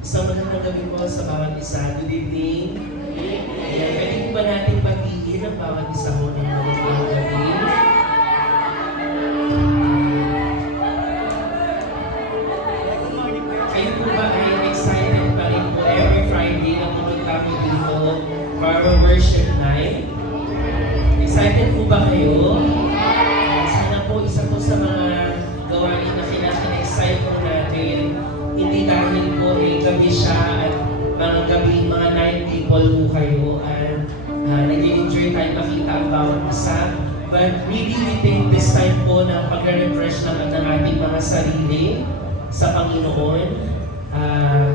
Isang magandang gabi po sa bawat isa. Good evening. Ayan, pwede po ba natin batiin ang bawat isa mo ng magandang gabi? Kayo po ba ay excited pa rin po every Friday na pumunta po dito for our worship night? Excited po ba kayo? Sana po isa po sa mga gawain na kinaka-excite po natin. Hindi dahil po gabi siya at mga gabi, mga night people po kayo at nag-enjoy tayo makita ang bawat isa. But really, we take this time po na pag-refresh naman ng ating mga sarili sa Panginoon.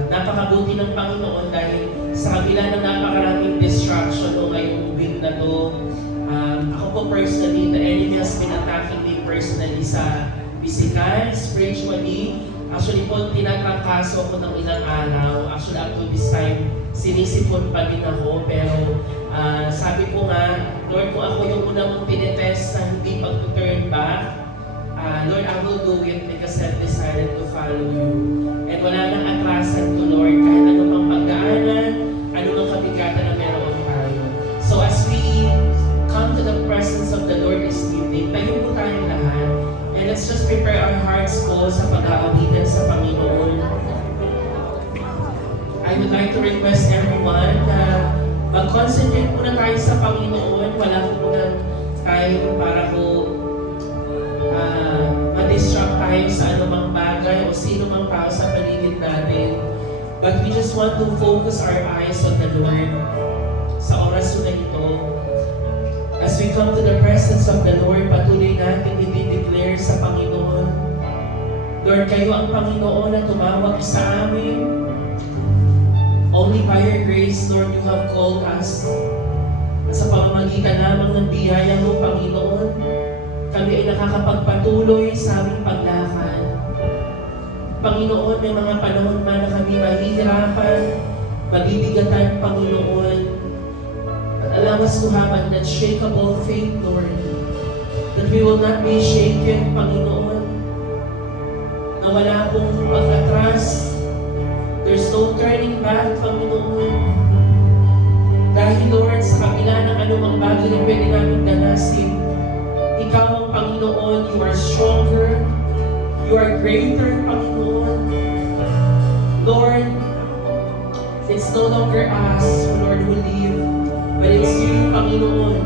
Napakabuti ng Panginoon dahil sa kabila ng napakaraming distraction o ngayong week na to, ako po personally, the enemy has been attacking me personally sa physical, spiritually. Actually po, tinatangkaso ako ng ilang araw. Actually, up to this time, sinisipon pa din ako. Pero sabi ko nga, Lord, kung ako yung unang mong tinetest sa hindi pag-turn back, Lord, I will do it because I've decided to follow you. And wala nang atrasan to, Lord, kahit ano pang pagdaanan, ano mang kabigatan na meron tayo. So as we come to the presence of the Lord this evening, tayo po tayong lahat. And let's just prepare our hearts po sa pag-aawitan sa Panginoon. I would like to request everyone na mag-concentrate muna tayo sa Panginoon. Wala po muna tayo para po ma-distract tayo sa anumang bagay o sino mang tao sa paligid natin. But we just want to focus our eyes on the Lord sa oras na ito. As we come to the presence of the Lord, patuloy natin i-declare sa Panginoon. Lord, kayo ang Panginoon na tumawag sa amin. Only by your grace, Lord, you have called us. Sa pamamagitan lamang ng biyaya mo, Panginoon, kami ay nakakapagpatuloy sa aming paglakad. Panginoon, may mga panahon man na kami mahihirapan, mabibigatan, Panginoon. Allow us to have an unshakable faith, Lord, that we will not be shaken, Panginoon, na wala pong pag-atras. There's no turning back, Panginoon. Dahil, Lord, sa kabila ng anumang bagay na pwede namin danasin, Ikaw ang Panginoon, you are stronger, you are greater, Panginoon. Lord, it's no longer us, Lord, who live, but it's you, Panginoon,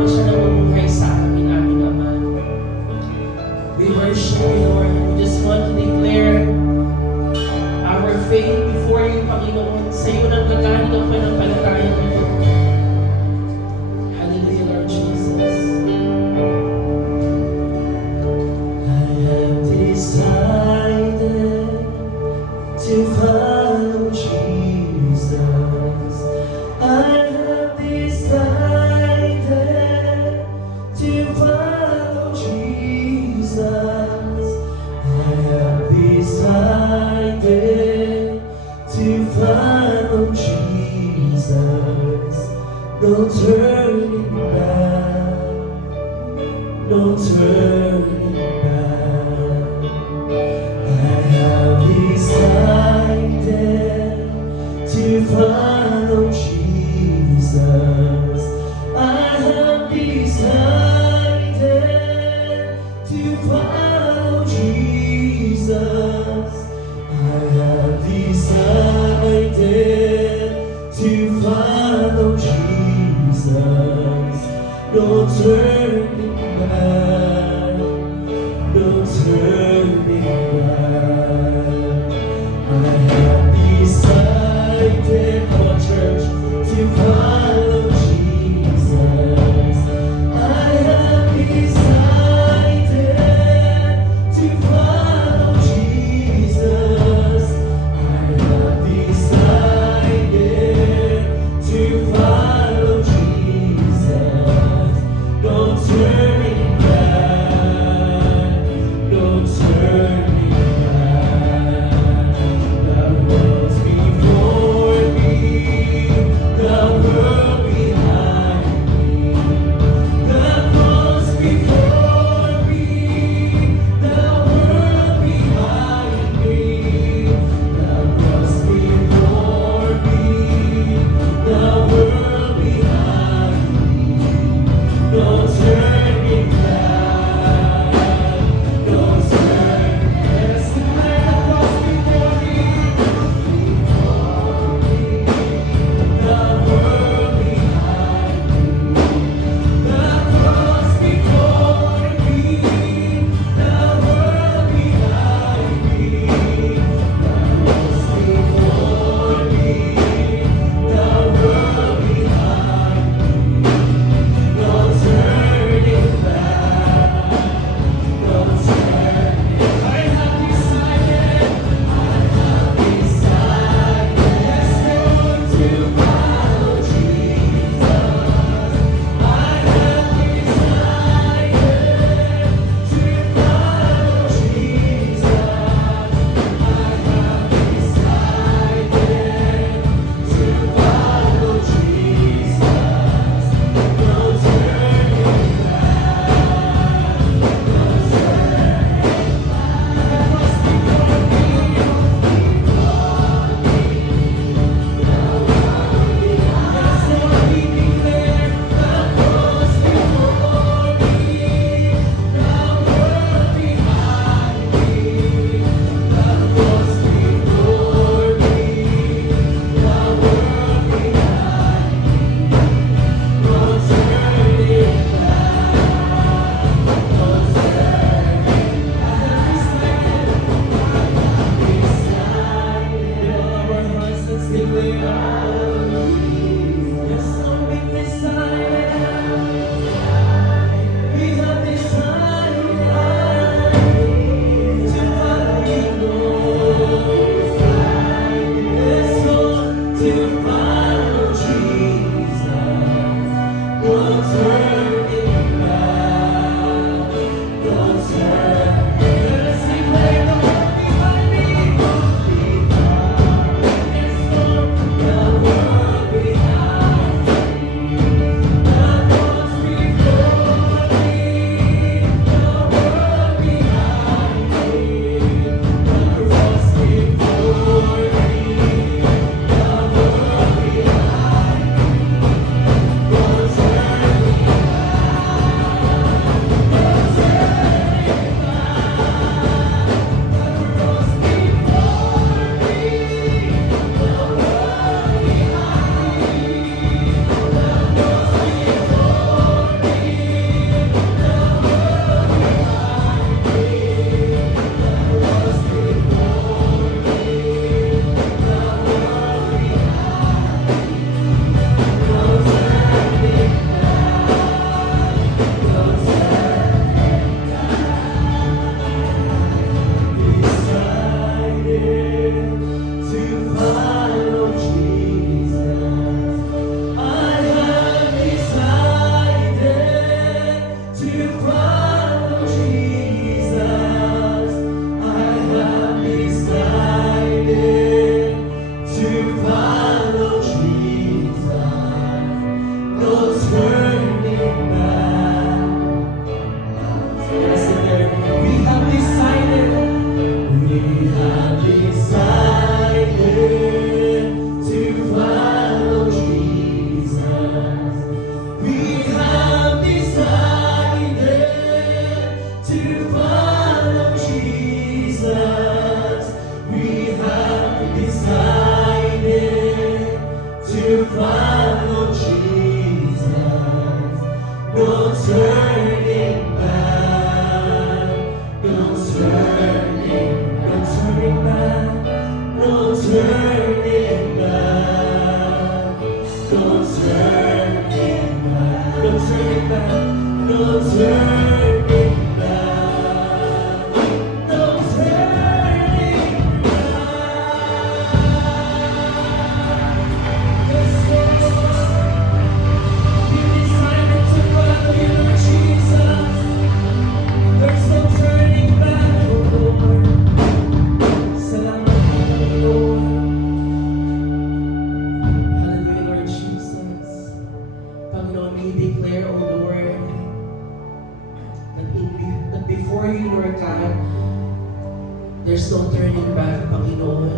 ang siya namumuhay sa amin, aming Ama. We worship you, Lord. We just want to declare our faith before you, Panginoon. Sa iyo nang gagaling ang pananampalataya ito. Hallelujah, Lord Jesus. I have decided to follow Jesus. I have decided to follow Jesus. I have decided to follow Jesus. No turning back, no turning back. I have decided to follow Jesus. I have decided to follow Jesus. I have decided to follow Jesus. No turning back, no turning back. I have decided, come on church, to follow Jesus. I have decided to follow Jesus. I have decided turning back. No turning back. Yes, Lord. We decided to follow you, Lord Jesus. There's no turning back, oh Lord. Salamat, Lord. Hallelujah, Lord Jesus. Panginoon, we declare, O Lord, that before you, Lord God, there's no turning back, Panginoon.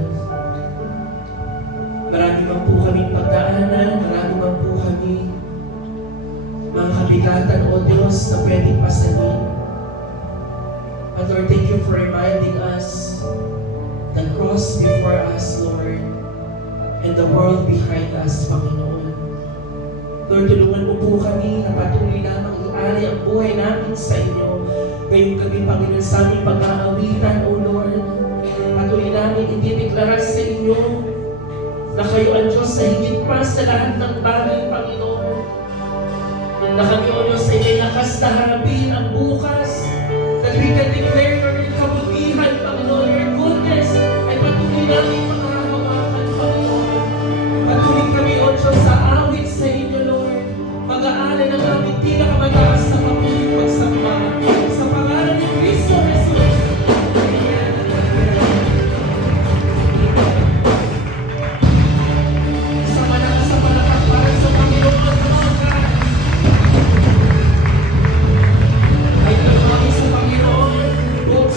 Marami man po kaming pagdaanan, marami man po kami mga kabigatan, O Diyos, na pwedeng pasanin. But Lord, thank you for reminding us the cross before us, Lord, and the world behind us, Panginoon. Lord, tulungan mo po kami na patuloy lamang iali ang buhay namin sa inyo. Ngayon kami, Panginoon, sa aming pag-aawitan, O Lord. Patuloy namin idideklara sa inyo na kayo ang Diyos na higit pa sa lahat ng bagay, Panginoon. Na kami, O Diyos, ay may lakas na harapin ang bukas. That we can declare your kabutihan, Panginoon, your goodness, ay patuloy namin panghahawakan, Panginoon. Patuloy kami, O Diyos, sa awit sa inyo, Lord. Pag-aalay ng aming pinakamataas na papuling pagsamba. Sa pangalan ni Cristo Jesus. Amen. Sama na sa palakpakan sa Panginoon at Panginoon. Ay, kami sa Panginoon. Buong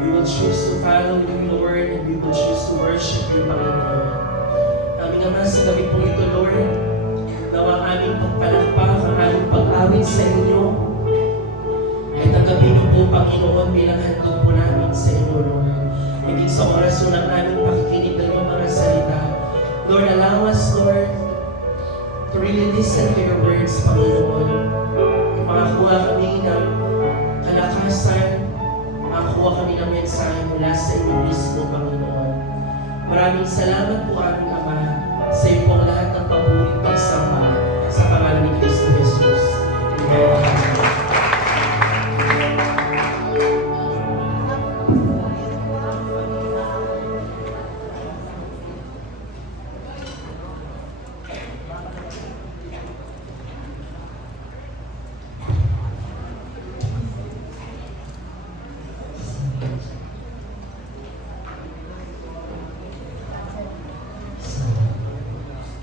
We will choose to follow you, Lord, and we will choose to worship you, Panginoon. Aming Ama, sa gabi po ito, Lord, nawa aming pagpalakpak, ang aming pag-awit sa inyo, ay tanggapin niyo po, Panginoon, bilang handog po namin sa inyo, Lord. Hindi sa oras po ng aming pakikinig ng iyong mga salita. Lord, allow us, Lord, to really listen to your words, Panginoon. Makakuha kami ng kalakasan, makakuha kami ng mensahe mula sa inyo mismo, Panginoon. Maraming salamat po, aming Ama, sa iyo pong lahat ng paburing pagsamba sa pangalan ni Kristo Jesus. Amen.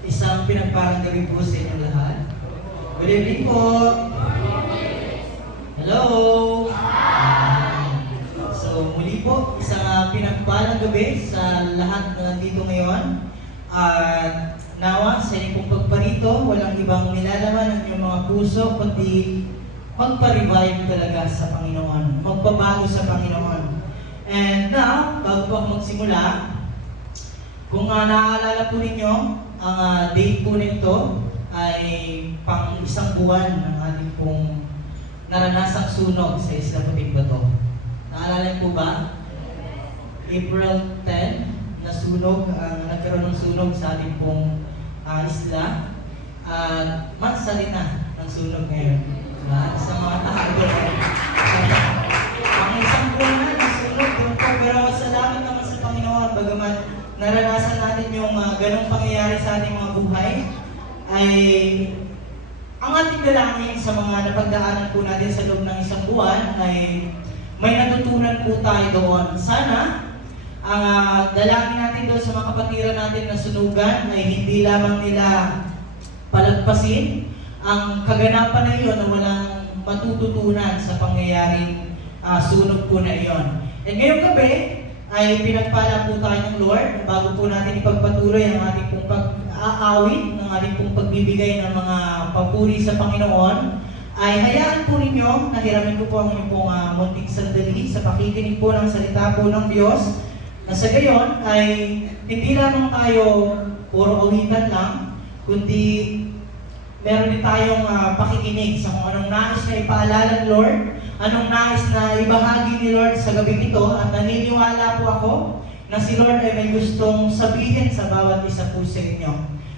Isang pinagparang gabi po sa inyong lahat. Good evening po. Hello. So muli po, isang pinagparang gabi sa lahat na nandito ngayon. At nawa sa inyong pong pagparito, walang ibang nilalaman ng inyong mga puso, kundi magpa-revive talaga sa Panginoon. Magbabago sa Panginoon. And now, bago po ako magsimula, kung naaalala po ninyo, ang date po nito ay pang isang buwan ng ating pong naranasang sunog sa Isla Puting Bato. Naalala niyo po ba? April 10 na sunog, nagkaroon ng sunog sa ating pong isla. At mansali na ang sunog ngayon. Sa mga tahago ay pang isang buwan na ng sunog. Pero salamat naman sa Panginoon, bagaman naranasan natin yung ganong pangyayari sa ating mga buhay, ay ang ating dalangin sa mga napagdaanan po natin sa loob ng isang buwan ay may natutunan po tayo doon. Sana ang dalangin natin doon sa mga kapatiran natin na sunugan ay hindi lamang nila palagpasin ang kaganapan na iyon na walang matututunan sa pangyayaring sunog po na iyon. And ngayong gabi, ay pinagpala po tayo ng Lord bago po natin ipagpatuloy ang ating pong pag-aawit, ng ating pong pagbibigay ng mga papuri sa Panginoon, ay hayaan po ninyo, nahiramin ko po ang inyong pong munting sandali sa pakikinig po ng salita po ng Diyos, na sa gayon ay hindi lamang tayo puro awitan lang, kundi meron din tayong pakikinig sa kung anong nais na ipaalala ng Lord, anong nais na ibahagi ni Lord sa gabi ito, at naniniwala po ako na si Lord ay may gustong sabihin sa bawat isa po sa inyo.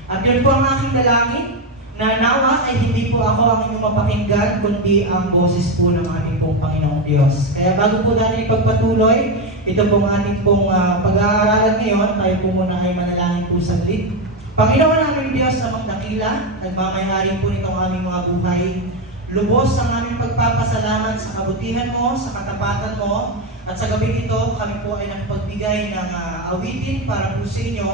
At yun po ang aking dalangin, na nawa ay hindi po ako ang inyong mapakinggan, kundi ang boses po ng ating pong Panginoong Diyos. Kaya bago po natin ipagpatuloy, ito pong ating pong pag-aaralan ngayon, tayo po muna ay manalangin po saglit. Panginoon aming Diyos na magdakila, nagmamayari po nitong aming mga buhay. Lubos ang aming pagpapasalamat sa kabutihan mo, sa katapatan mo, at sa gabi ito, kami po ay nagpagbigay ng awitin para po sa inyo.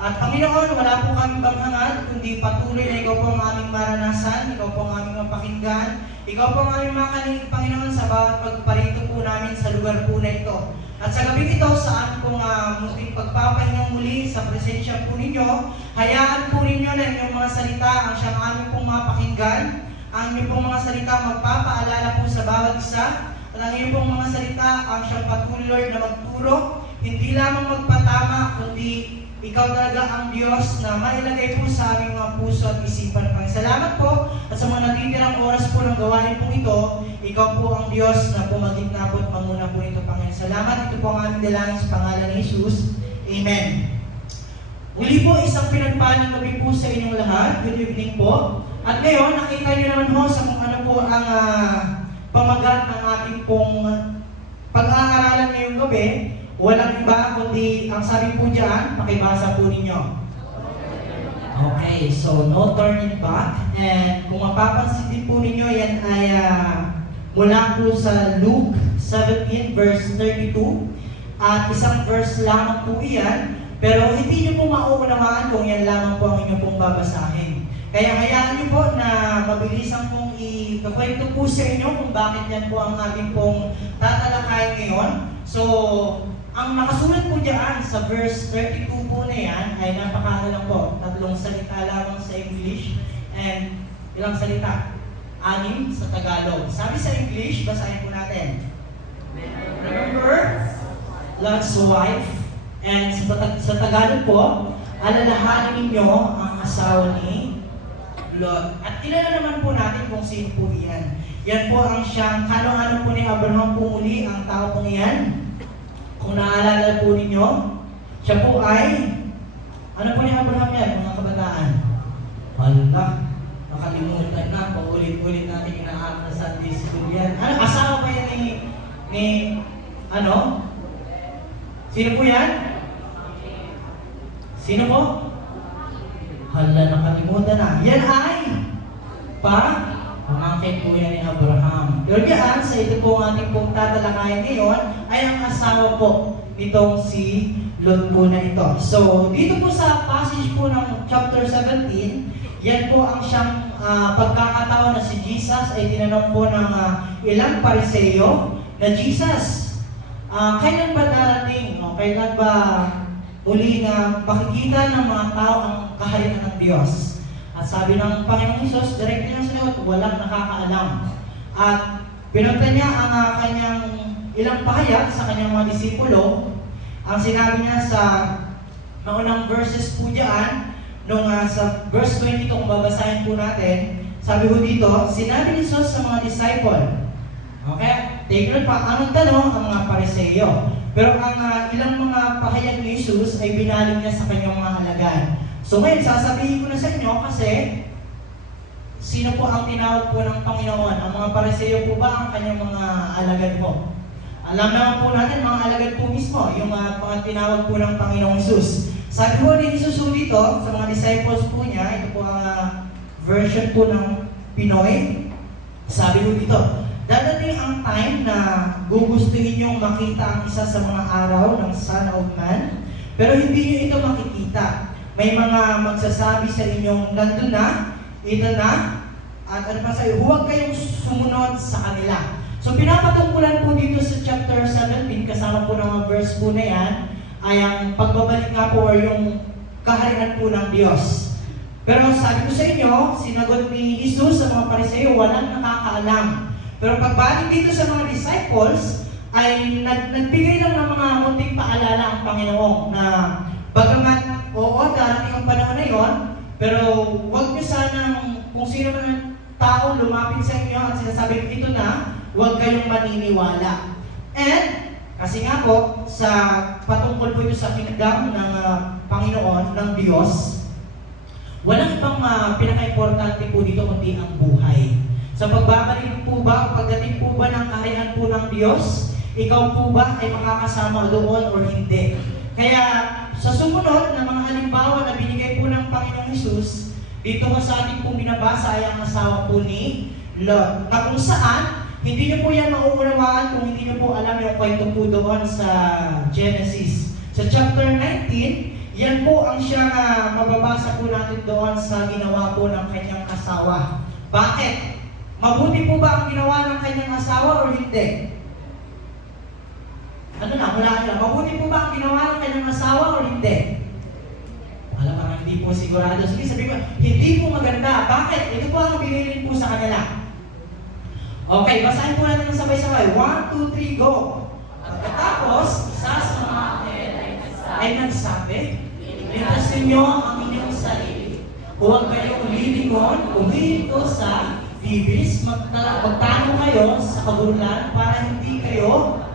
At Panginoon, wala po kaming banghangad, kundi patuloy na ikaw po ang aming maranasan, ikaw po ang aming mapakinggan, ikaw po ang aming makanig, Panginoon, sa bawat pagparito po namin sa lugar po na ito. At sa gabi ito, sa aming pong munting pagpapahingang muli sa presensya po ninyo, hayaan po ninyo na inyong mga salita ang siyang aming pong mapakinggan, ang inyong pong mga salita magpapaalala po sa bawat isa, at ang inyong pong mga salita ang siyang patuloy, Lord, na magturo, hindi lamang magpatama, kundi ikaw talaga ang Diyos na mailagay po sa aming mga puso at isipan. Salamat po at sa mga natitirang oras po ng gawain po ito, ikaw po ang Diyos na pumagitna po at manguna po ito, Panginoon. Salamat, ito po ang aming dalangin sa pangalan ni Jesus. Amen. Uli po, isang pinagpalang gabi po sa inyong lahat. Good evening po. At ngayon, nakita niyo naman po sa kung ano po ang pamagat ng ating pong pag-aaralan ngayong gabi. Walang iba, kundi ang sabi po dyan, pakibasa po ninyo. Okay, so no turning back. And kung mapapansin din po ninyo, yan ay mula po sa Luke 17 verse 32. At isang verse lamang po iyan, pero hindi nyo po mauunawaan kung yan lamang po ang inyo pong babasahin. Kaya hayaan nyo po na mabilisan pong ikakwento po sa inyo kung bakit yan po ang ating pong tatalakayin ngayon. So, ang nakasulat po dyan sa verse 32 po na yan ay napakaano lang po. 3 salita lamang sa English and ilang salita? 6 sa Tagalog. Sabi sa English, basahin po natin. Remember, Lot's wife. And sa Tagalog po, alalahanin ninyo ang asawa ni Lot. At kilala naman po natin kung sino po iyan. Yan po ang siyang kanong-ano po ni Abraham po muli ang tao pong iyan. Kung naalala po ninyo, siya po ay, ano po ni Abraham yan, mga kabataan? Hala, nakalimutan na, paulit-ulit natin inaaral sa Sunday school yan. Ano, asawa ba yan ni ano? Sino po yan? Sino po? Hala, nakalimutan na. Yan ay pamangkin po yan ni Abraham. Pero yan, sa ito po ating pong tatalakayan ngayon, ay ang asawa po nitong si Lot po na ito. So, dito po sa passage po ng chapter 17, yan po ang siyang pagkakataon na si Jesus ay tinanong po ng ilang Pariseo na Jesus, kailan ba darating? O, kailan ba muli na makikita ng mga tao ang kaharian ng Diyos? At sabi ng Panginoong Hesus, direct niya sinagot, walang nakakaalam. At pinunta niya ang kanyang ilang pahayag sa kanyang mga disipulo. Ang sinabi niya sa naunang verses po diyan, nung sa verse 20 kung babasahin po natin, sabi po dito, sinabi ni Jesus sa mga disciple. Okay? Take note pa, anong tanong ang mga Pariseo? Pero ang ilang mga pahayag ni Jesus ay binaling niya sa kanyang mga alagad. So ngayon, sasabihin ko na sa inyo kasi sino po ang tinawag po ng Panginoon? Ang mga Pariseo po ba ang kanyang mga alagad po? Alam naman po natin, mga alagad po mismo, yung mga tinawag po ng Panginoong Jesus. Sabi po ni Jesus po dito, sa mga disciples po niya, ito po ang version po ng Pinoy, sabi po dito, dadating ang time na gugustuhin niyong makita ang isa sa mga araw ng Son of Man, pero hindi niyo ito makikita. May mga magsasabi sa inyong, nandun na, ito na, at ano pa sa'yo, huwag kayong sumunod sa kanila. So pinapatungkulan po dito sa chapter 17, kasama po ng verse po na yan, ay ang pagbabalik nga po or yung kaharian po ng Diyos. Pero sabi ko sa inyo, sinagot ni Jesus sa mga Pariseo, walang nakakaalam. Pero pagbalik dito sa mga disciples, ay nagbigay lang ng mga munting paalala ang Panginoon na bagamat, oo, darating ang panahon na yon, pero huwag niyo sanang, kung sino man ang tao lumapit sa inyo at sinasabi, ito na, huwag kayong maniniwala. And, kasi nga po, sa patungkol po ito sa kingdom ng Panginoon, ng Diyos, walang ibang pinaka-importante po dito kundi ang buhay. Sa pagbabalik po ba, pagdating po ba ng kaharian po ng Diyos, ikaw po ba ay makakasama doon or hindi? Kaya, sa sumunod na mga halimbawa na binigay po ng Panginoong Hesus, dito nga sa ating pong binabasa ay ang asawa po ni Lot. Na kung saan, hindi niyo po yan mauunawaan kung hindi niyo po alam yung kwento po doon sa Genesis. Sa chapter 19, yan po ang siyang mababasa po natin doon sa ginawa po ng kanyang asawa. Bakit? Mabuti po ba ang ginawa ng kanyang asawa o hindi? Ano na, mula nila. Mabuti po ba ang ginawa ng kanyang asawa o hindi? Alam mo, hindi po sigurado. Sige, sabi ko, hindi po maganda. Bakit? Ito po ang binilin po sa kanila. Okay, basahin po natin ng sabay-sabay. 1, 2, 3, go! Pagkatapos, isa sa mga ay nagsabi, ligtas ninyo ang inyong sarili. Huwag kayong lilingon, umihinto sa bibis, magtanong kayo sa kabuluhan para hindi kayo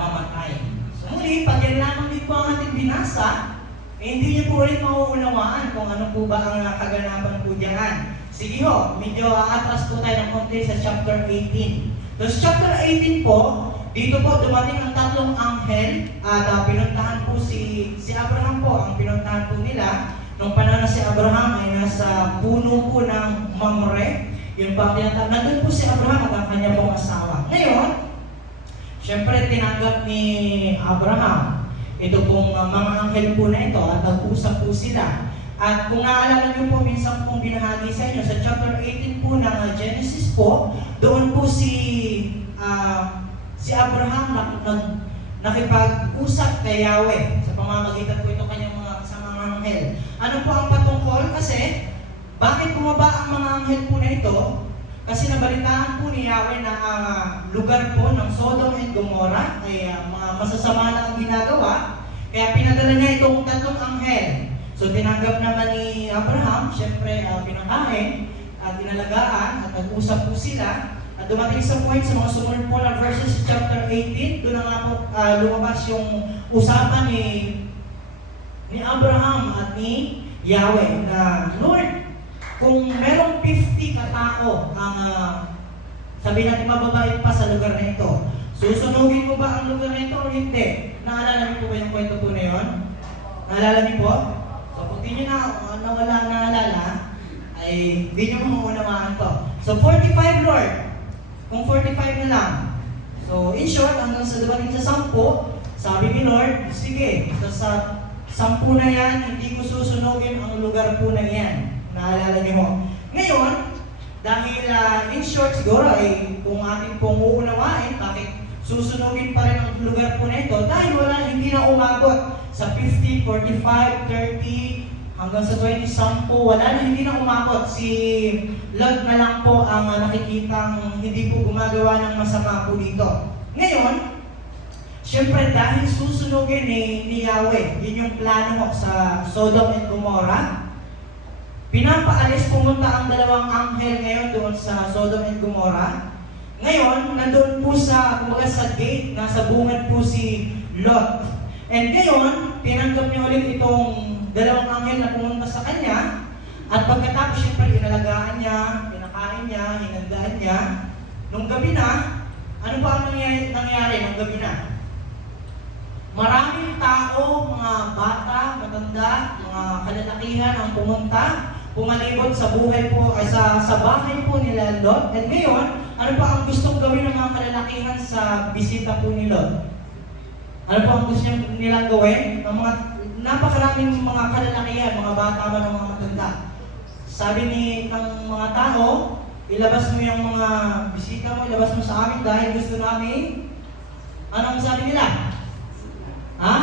mamatay. So muli, pag yan lamang din po ang ating binasa, hindi niyo po ulit mauunawaan kung ano po ba ang kaganapan po diyan. Sige ho, medyo atras po tayo ng konti sa chapter 18. So sa chapter 18 po, dito po dumating ang tatlong anghel at pinuntahan po si Abraham po. Ang pinuntahan po nila, nung panahon na si Abraham ay nasa puno po ng Mamre. Yun po ang tinatawag. Nandun po si Abraham at ang kanya pong asawa. Ngayon, syempre tinanggap ni Abraham ito pong mga anghel po na ito at nag-usap po sila. At kung naalala niyo po, minsan pong binahagi sa inyo, sa chapter 18 po ng Genesis po, doon po si Abraham nakipag-usap kay Yahweh sa pamamagitan po ito kanyang mga kasamang anghel. Ano po ang patungkol? Kasi, bakit bumaba ang mga anghel po na ito? Kasi nabalitaan po ni Yahweh na ang lugar po ng Sodom and Gomorrah ay masasama na ang ginagawa. Kaya pinadala niya itong 3 anghel. So tinanggap naman ni Abraham, syempre pinakain at tinalagaan at nag-usap po sila. At dumating sa point sa mga sumunod po na verses chapter 18, doon na nga po lumabas yung usapan ni Abraham at ni Yahweh na, Lord, kung merong 50 katao ang sabi natin mababait pa sa lugar na ito, susunugin mo ba ang lugar na ito o hindi? Naalala niyo po ba yung kwento po na yun? Naalala niyo po? So kung di niyo na wala naalala, ay di niyo maunawaan to. So 45 Lord, kung 45 na lang. So in short, hanggang sa dumating sa 10, sabi ni Lord, sige, sa 10 na yan, hindi ko susunugin ang lugar po na yan. Naalala niyo mo. Ngayon, dahil in short siguro ay kung ating pong uunawain, bakit susunugin pa rin ang lugar po na ito? Dahil hindi na umabot sa 50, 45, 30, hanggang sa 20, 10, hindi na umabot. Si Lot na lang po ang nakikitang hindi po gumagawa ng masama po dito. Ngayon, syempre dahil susunugin ni Yahweh, yun yung plano mo sa Sodom and Gomorrah, pinapaalis pumunta ang 2 anghel ngayon doon sa Sodom and Gomorrah. Ngayon, nandun po sa gate, nasa bungad po si Lot. And ngayon, tinanggap niya ulit itong 2 anghel na pumunta sa kanya. At pagkatapos, syempre, inalagaan niya, pinakain niya, hinandaan niya. Nung gabi na, ano ba ang nangyari nung gabi na? Maraming tao, mga bata, matanda, mga kalalakihan ang pumalibot sa buhay po, ay sa bahay po nila Lot. At ngayon, ano pa ang gustong gawin ng mga kalalakihan sa bisita po ni Lot? Ano pa ang gusto nilang gawin? Ng mga napakaraming mga kalalakihan, mga bata man ng mga matanda. Sabi ng mga tao, ilabas mo yung mga bisita mo, ilabas mo sa amin dahil gusto namin. Anong sabi nila? Ha?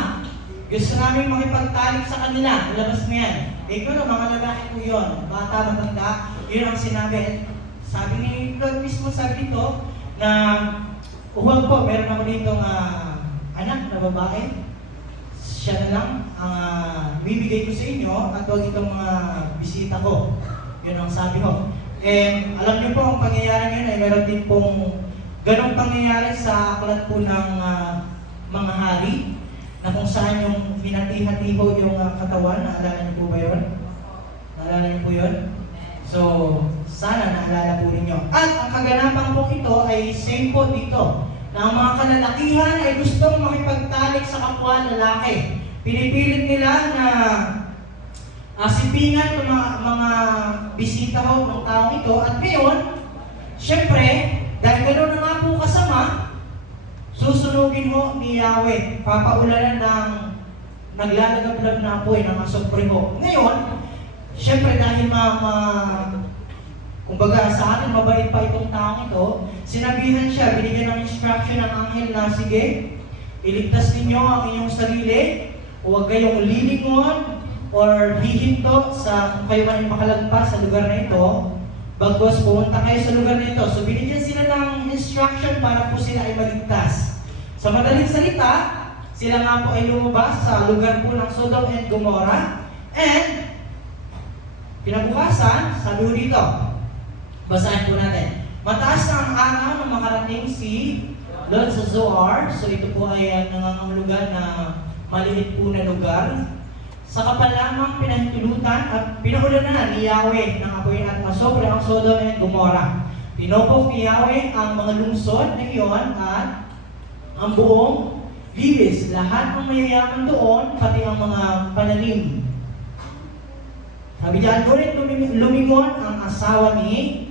Gusto namin makipagtalik sa kanila, ilabas mo yan. Ikaw na, mga lalaki po yun, bata, matanda, yun ang sinabi. Sabi ni Lord mismo, sabi dito, na huwag po, meron ako dito anak na babae. Siya na lang ang bibigay ko sa inyo at huwag itong mga bisita ko. Yun ang sabi ko. And alam niyo po, ang pangyayari ngayon ay meron din pong ganong pangyayari sa aklat po ng mga hari, na kung saan yung hinati-hati ho yung katawan. Naalala niyo po ba yun? Naalala niyo po yun? So, sana naalala po ninyo. At ang kaganapan po ito ay same po dito, na ang mga kalalakihan ay gustong makipagtalik sa kapwa lalaki. Pinipilit nila na sipingan ng mga bisita ho ng taong ito. At ngayon, syempre, dahil gano'n na nga po kasama, susunugin mo ni Yahweh, papaulanan ng naglalagab-lab na apoy ng asopre mo. Ngayon, syempre dahil kumbaga sa akin mabait pa itong taong ito, sinabihan siya, binigyan ng instruction ng anghel na, sige, iligtas ninyo ang inyong sarili, huwag kayong lilingon or hihinto sa kung kayo man ay makalagpas sa lugar na ito, bagos pumunta kayo sa lugar na ito. So binigyan sila ng instruction para po sila ay maligtas. Sa madaling salita, sila nga po ay lumabas sa lugar po ng Sodom and Gomorrah. And kinabukasan, sabi ko dito, basahin po natin. Mataas na ang araw nang makarating si Lot sa Zoar. So ito po ay nangangahulugan na maliit po na lugar. Sa kapal lamang pinahintulutan at pinaulanan ni Yahweh ng apoy at masobra ang Sodom and Gomorrah. Tinopok ni Yahweh ang mga lungsod na iyon at ang buong libis, lahat ng mayayaman doon, pati ang mga pananim. Sabi diyan, ngunit lumingon ang asawa ni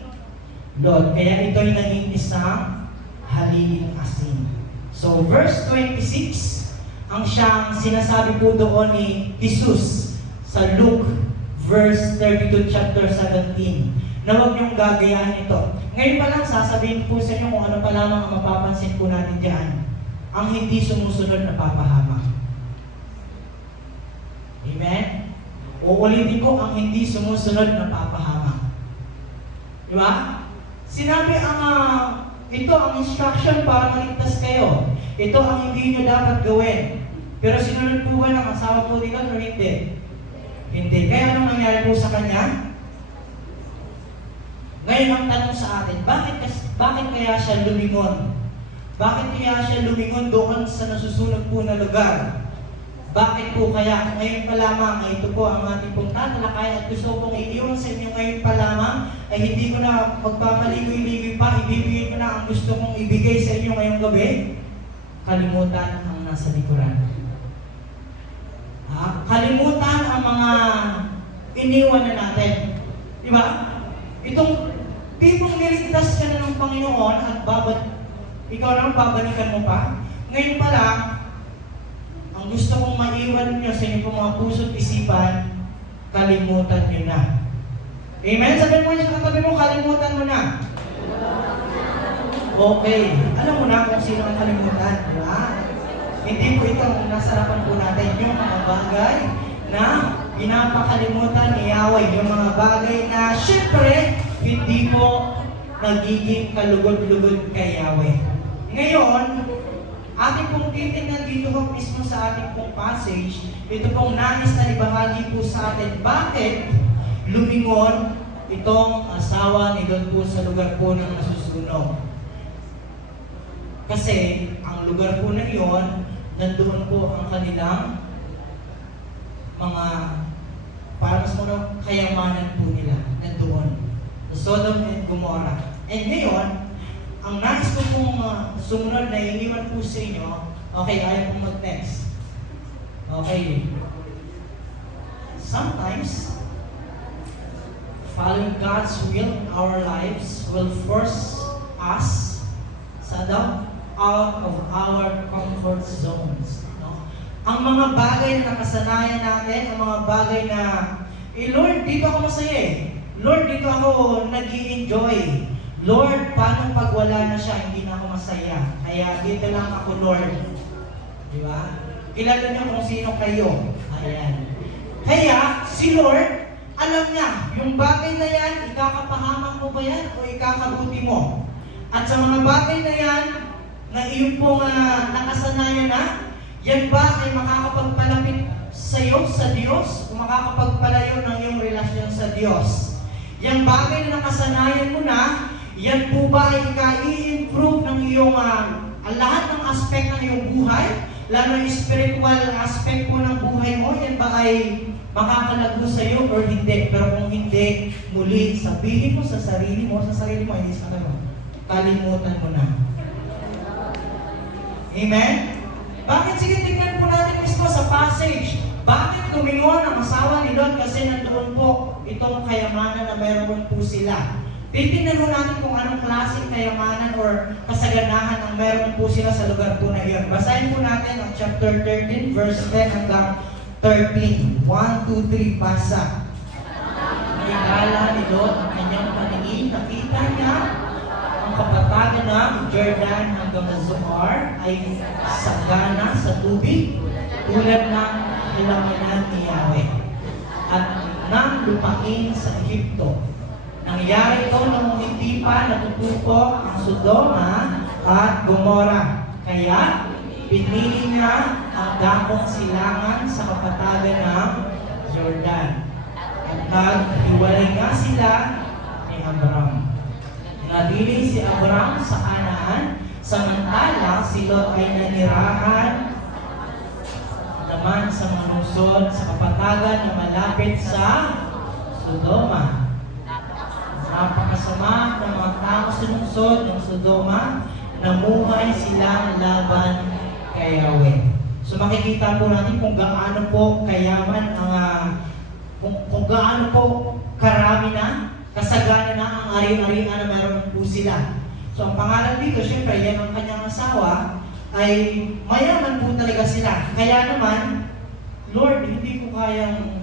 Lot, kaya ito'y naging isang haliling asin. So, verse 26, ang siyang sinasabi po doon ni Jesus sa Luke, verse 32, chapter 17, na huwag niyong gagayahin ito. Ngayon pa lang, sasabihin po sa inyo kung ano pa lamang ang mapapansin po natin diyan. ang hindi sumusunod na papahamak. Amen? Uulitin ko, ang hindi sumusunod na papahamak. Di ba? Sinabi ito ang instruction para maligtas kayo. Ito ang hindi nyo dapat gawin. Pero sinunod po ba ng asawa po nila o hindi? Hindi. Kaya anong nangyari po sa kanya? Ngayon ang tanong sa atin, bakit kaya siya lumingon? Bakit kaya siya lumingon doon sa nasusunog po na lugar? Bakit po kaya? Ngayon pa lamang, ito po ang ating pong tatalakay at gusto pong iiwan sa inyo ngayon pa lamang ay hindi ko na magpapaligoy-ligoy pa, ibibigay ko na ang gusto kong ibigay sa inyo ngayong gabi. Kalimutan ang nasa likuran. Kalimutan ang mga iniwan na natin. Di ba? Itong tipong niligtas ka na ng Panginoon at ikaw naman babalikan mo pa. Ngayon pa lang, ang gusto kong maiwan nyo sa inyong mga puso't isipan, kalimutan nyo na. Amen? Sabihin mo sa katabi mo, kalimutan mo na. Okay. Alam mo na kung sino ang kalimutan, di ba? Hindi po ito ang nasarapan po natin, yung mga bagay na pinapakalimutan ni Yahweh, yung mga bagay na syempre, hindi po nagiging kalugod-lugod kay Yahweh. Ngayon, ating pong titingnan dito po mismo sa ating pong passage, ito pong nais na ibahagi po sa atin, bakit lumingon itong asawa ni Lot po sa lugar po ng nasusunog. Kasi, ang lugar po na iyon, nandoon po ang kanilang mga para mas kayamanan po nila nandoon. Sodom and Gomorrah. And ngayon, ang nais ko pong sumunod na iiwan po sa inyo, okay, ayaw pong mag-text. Okay. Sometimes, following God's will in our lives will force us out of our comfort zones. No? Ang mga bagay na nakasanayan natin, ang mga bagay na, Lord, dito ako masaya eh. Lord, dito ako nag-i-enjoy. Lord, paano pag wala na siya, hindi na ako masaya. Kaya dito lang ako, Lord. Di ba? Kilala niyo kung sino kayo. Ayan. Kaya, si Lord, alam niya, yung bagay na yan, ikakapahamak mo ba yan o ikakabuti mo? At sa mga bagay na yan, na iyong pong nakasanayan na, yan ba ay makakapagpalapit sa iyo, sa Diyos, o makakapagpalayo ng iyong relasyon sa Diyos? Yang bagay na nakasanayan mo na, yan po ba ay i-improve ng iyong lahat ng aspect ng iyong buhay? Lalo yung spiritual aspect po ng buhay mo, yan ba ay makakalago sa iyo or hindi? Pero kung hindi, muli sabihin mo sa sarili mo, hindi sa kalimutan mo na. Amen? Bakit? Sige, tingnan po natin mismo sa passage. Bakit lumingon ang asawa ni Lot? Kasi nandoon po itong kayamanan na meron po sila. Titingnan po natin kung anong klaseng kayamanan or kasaganahan ang meron po sila sa lugar po na iyon. Basahin po natin ang chapter 13, verse 10 hanggang 13. 1, 2, 3, basa. Naigala ni Lot ang kanyang paningin. Nakita niya ang kapatagan ng Jordan hanggang Zoar ay sagana sa tubig tulad ng hilanginan ni Yahweh at ng lupain sa Egypto. Nangyari ito nung hindi pa natutupo ang Sodoma at Gomorrah. Kaya pinili niya ang dakong silangan sa kapatagan ng Jordan. At naghiwalay nga sila ni Abram. Nabili si Abram sa Kanaan, samantala si Lot ay nanirahan naman sa mga lungsod sa kapatagan na malapit sa Sodoma. Napakasama ng mga tao sa lungsod ng Sodoma, namuhay silang laban kay Yahweh. So makikita po natin kung gaano po kayaman kung gaano po karami na, kasagana na ang ari-arian na meron po sila. So ang pangalan dito, syempre, yan ang kanyang asawa, ay mayaman po talaga sila. Kaya naman, Lord, hindi ko kayang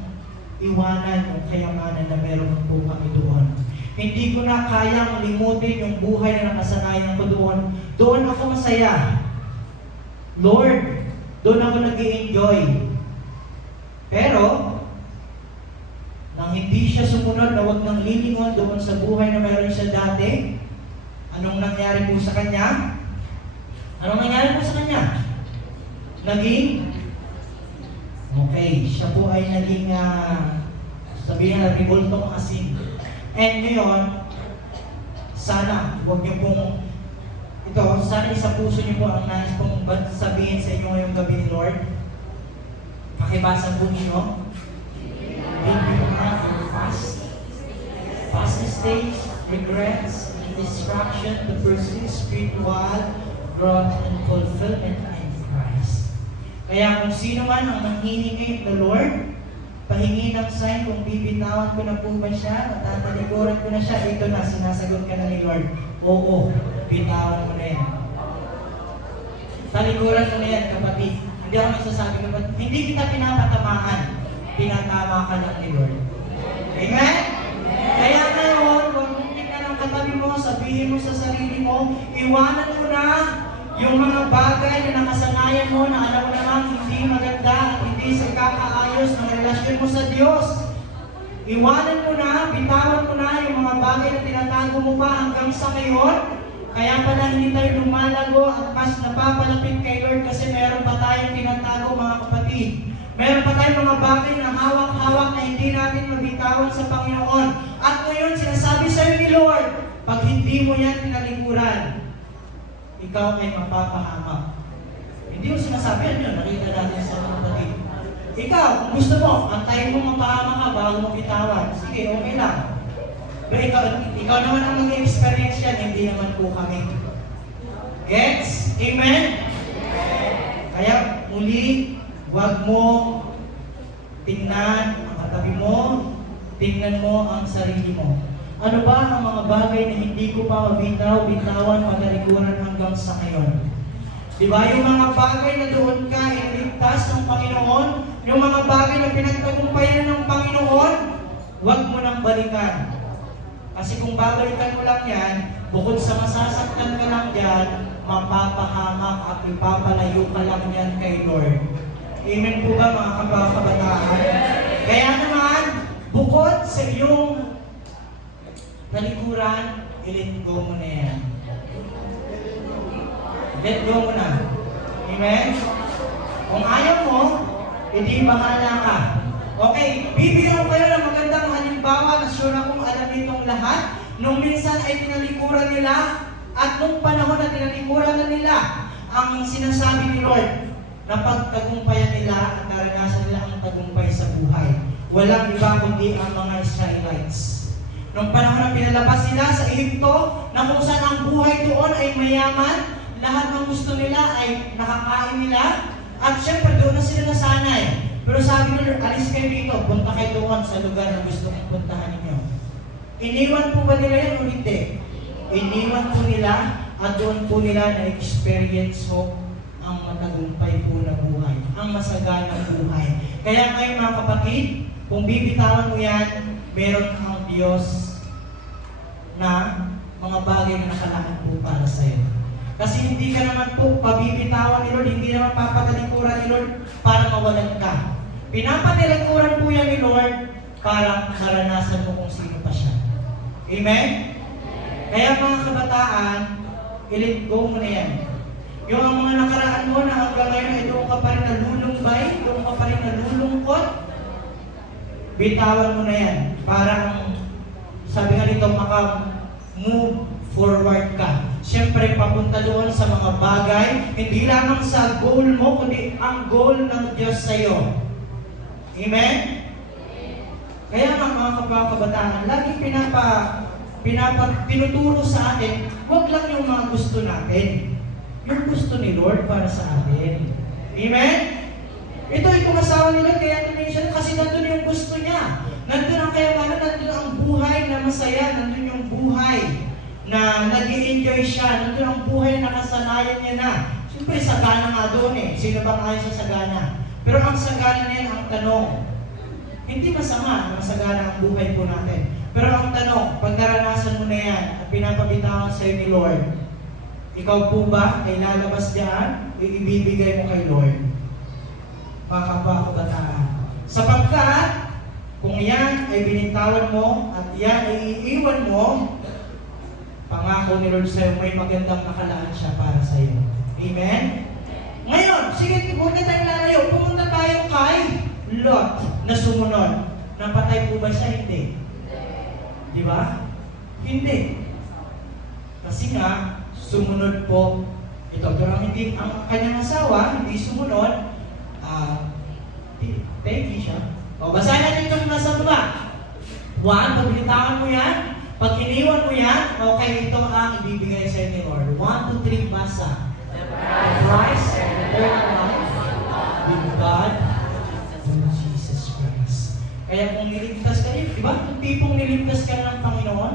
iwanan yung kayamanan na meron po kami doon. Hindi ko na kayang limutin yung buhay na nakasanayan ko doon. Doon ako masaya. Lord, doon ako nag-i-enjoy. Pero, nang hindi siya sumunod na huwag nang lilingon doon sa buhay na meron siya dati, anong nangyari po sa kanya? Anong nangyari po sa kanya? Naging, okay, siya po ay naging, sabihin na, revoltong asin. And ngayon, sana, huwag niyo pong, ito, sana isa puso niyo po ang nais pong sabihin sa inyo ngayong gabi ni Lord. Pakibasa po ninyo. Did you have your past mistakes, regrets, and distraction to pursue spiritual growth and fulfillment in Christ? Kaya kung sino man ang manghihingi ng Lord, pahingi ng sign kung bibitawan ko na po ba siya, matatalikuran ko na siya, ito na, sinasagot ka na ni Lord. Oo, bitawan mo na yan. Talikuran mo na yan, kapatid. Hindi ako nagsasabi kapatid, hindi kita pinapatamaan, pinatama ka lang ni Lord. Amen? Kaya ngayon, huwag mong tingnan ang katabi mo, sabihin mo sa sarili mo, iwanan mo na yung mga bagay na nakasanayan mo na alam mo namang hindi maganda at hindi sa kakaayos ng relasyon mo sa Diyos. Iwanan mo na, bitawan mo na yung mga bagay na tinatago mo pa hanggang sa ngayon. Kaya pala hindi tayo lumalago at mas napapalapit kay Lord kasi meron pa tayong tinatago mga kapatid. Meron pa tayong mga bagay na hawak-hawak na hindi natin mabitawan sa Panginoon. At ngayon sinasabi sa iyo ni Lord, pag hindi mo yan tinalikuran, ikaw ay mapapahamak. Hindi mo sinasabi yan, nakita natin sa mga kapatid. Ikaw, kung gusto mo, antayin mo mapahamak ka bago mo bitawan. Sige, okay lang. Pero ikaw naman ang mag-experience yan, hindi naman po kami. Gets? Amen? Kaya muli, huwag mo tingnan ang katabi mo, tingnan mo ang sarili mo. Ano ba ang mga bagay na hindi ko pa bitawan, matalikuran hanggang sa ngayon? Di ba yung mga bagay na doon ka iligtas ng Panginoon, yung mga bagay na pinagtagumpayan ng Panginoon, huwag mo nang balikan. Kasi kung babalikan mo lang yan, bukod sa masasaktan ka lang dyan, mapapahamak at ipapalayo ka lang yan kay Lord. Amen po ba mga kabataan? Kaya naman, bukod sa iyong talikuran, i-let go mo na yan. Let go mo na. Amen? Kung ayaw mo, hindi bahala ka. Okay, bibigyan ko kayo ng magandang halimbawa na sure akong alam nitong lahat. Nung minsan ay tinalikuran nila at nung panahon na tinalikuran na nila ang sinasabi ni Lord na pagtagumpayan nila at naranasan nila ang tagumpay sa buhay. Walang iba kundi ang mga Israelites. Nung panahon na pinalabas sila sa Ehipto na kung saan ang buhay doon ay mayaman, lahat ng gusto nila ay nakakain nila at syempre doon na sila nasanay. Pero sabi ni Lord, alis kayo dito, punta kayo doon sa lugar na gusto kong puntahan ninyo. Iniwan po ba nila yan o hindi? Iniwan po nila at doon po nila na-experience ho ang matagumpay po na buhay, ang masaganang buhay. Kaya ngayon mga kapatid, kung bibitawan mo yan, meron ang Diyos na mga bagay na nakalaan po para sa iyo. Kasi hindi ka naman po pabibitawan ni Lord, hindi naman papatalikuran ni Lord para mawalan ka. Pinapatalikuran po yan ni Lord para maranasan mo kung sino pa siya. Amen? Kaya mga kabataan, i-let go mo na yan. Yung mga nakaraan mo na hanggang ngayon ay doon ka pa rin nalulumbay, doon ka pa rin nalulungkot, bitawan mo na yan. Para sabi nga dito, maka-move forward ka. Siyempre, papunta doon sa mga bagay, hindi lamang sa goal mo, kundi ang goal ng Diyos sa iyo. Amen? Kaya nga mga kabataan, lagi tinuturo sa atin, huwag lang yung mga gusto natin. Yung gusto ni Lord para sa atin. Amen? Ito itong asawa ni Lord, kaya tuminsyan kasi nandun yung gusto niya. Nandun ang kayamanan, nandun ang buhay na masaya, nandun yung buhay na nag-i-enjoy siya, nandun ang buhay na nakasanayan niya na. Siyempre, sagana nga doon eh. Sino bang ayaw sa sagana? Pero ang sagana na yan, ang tanong, hindi masama na masagana ang buhay po natin. Pero ang tanong, pag naranasan mo na yan at pinapabitawan sa'yo ni Lord, Ikaw po ba ay lalabas diyan o ibibigay mo kay Lord? Mga kapwa-kabataan. Sapagkat, kung yan ay binintawan mo at yan ay iiwan mo, pangako ni Lord sa'yo, may magandang nakalaan siya para sa'yo. Amen? Ngayon, sige, huwag na tayong lalayo. Pumunta tayo kay Lot na sumunod. Napatay po ba siya? Hindi. Di ba? Hindi. Kasi nga, sumunod po ito. Pero ang kanyang asawa, hindi sumunod, Peggy siya. O, basahin natin itong nasa baba. 1, pag binitawan mo yan, pag iniwan mo yan, okay, ito ang ibibigay sa ni Lord. 1, 2, 3, basa. The price of eternal life with God through Jesus Christ. Kaya kung niligtas ka rin, di ba? Kung tipong niligtas ka ng Panginoon,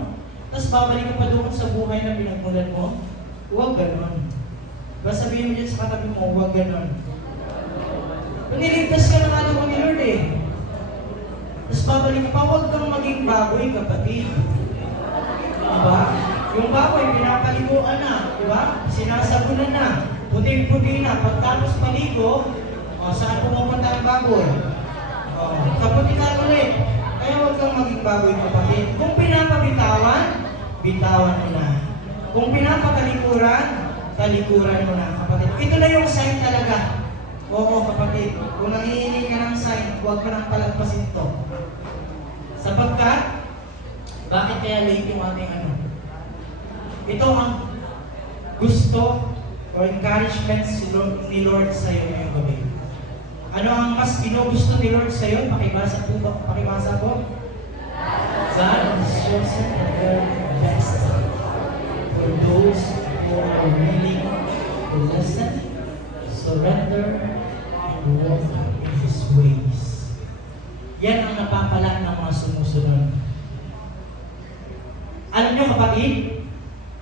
tapos babalik ka pa doon sa buhay na pinagmulan mo, huwag ganon. Ba sabihin mo dyan sa katabi mo, huwag ganon. Kung niligtas ka ng alam mo ni Lord eh, tapos babalik ka pa, huwag kang maging baboy, kapatid. Diba? Yung baboy, pinapaliguan na. Diba? Sinasabunan na. Puting-puti na. Pagtapos paligo, saan pumupunta ang baboy? Kaputi ka ulit. Kaya huwag kang maging baboy, kapatid. Kung pinapabitawan, bitawan mo na. Kung pinapatalikuran, talikuran mo na, kapatid. Ito na yung sign talaga. Oo, kapatid. Kung nangihingi ka ng sign, huwag ka nang palagpasin to. Sapagkat, bakit kaya late yung ating ano? Ito ang gusto or encouragement ni Lord sa iyo ngayong gabi. Ano ang mas ginugusto ni Lord sa iyo? Pakibasa po. God has chosen the very best for those who are willing to listen, surrender, and walk in His ways. Yan ang napapala ng mga sumusunod. Alam niyo kapatid?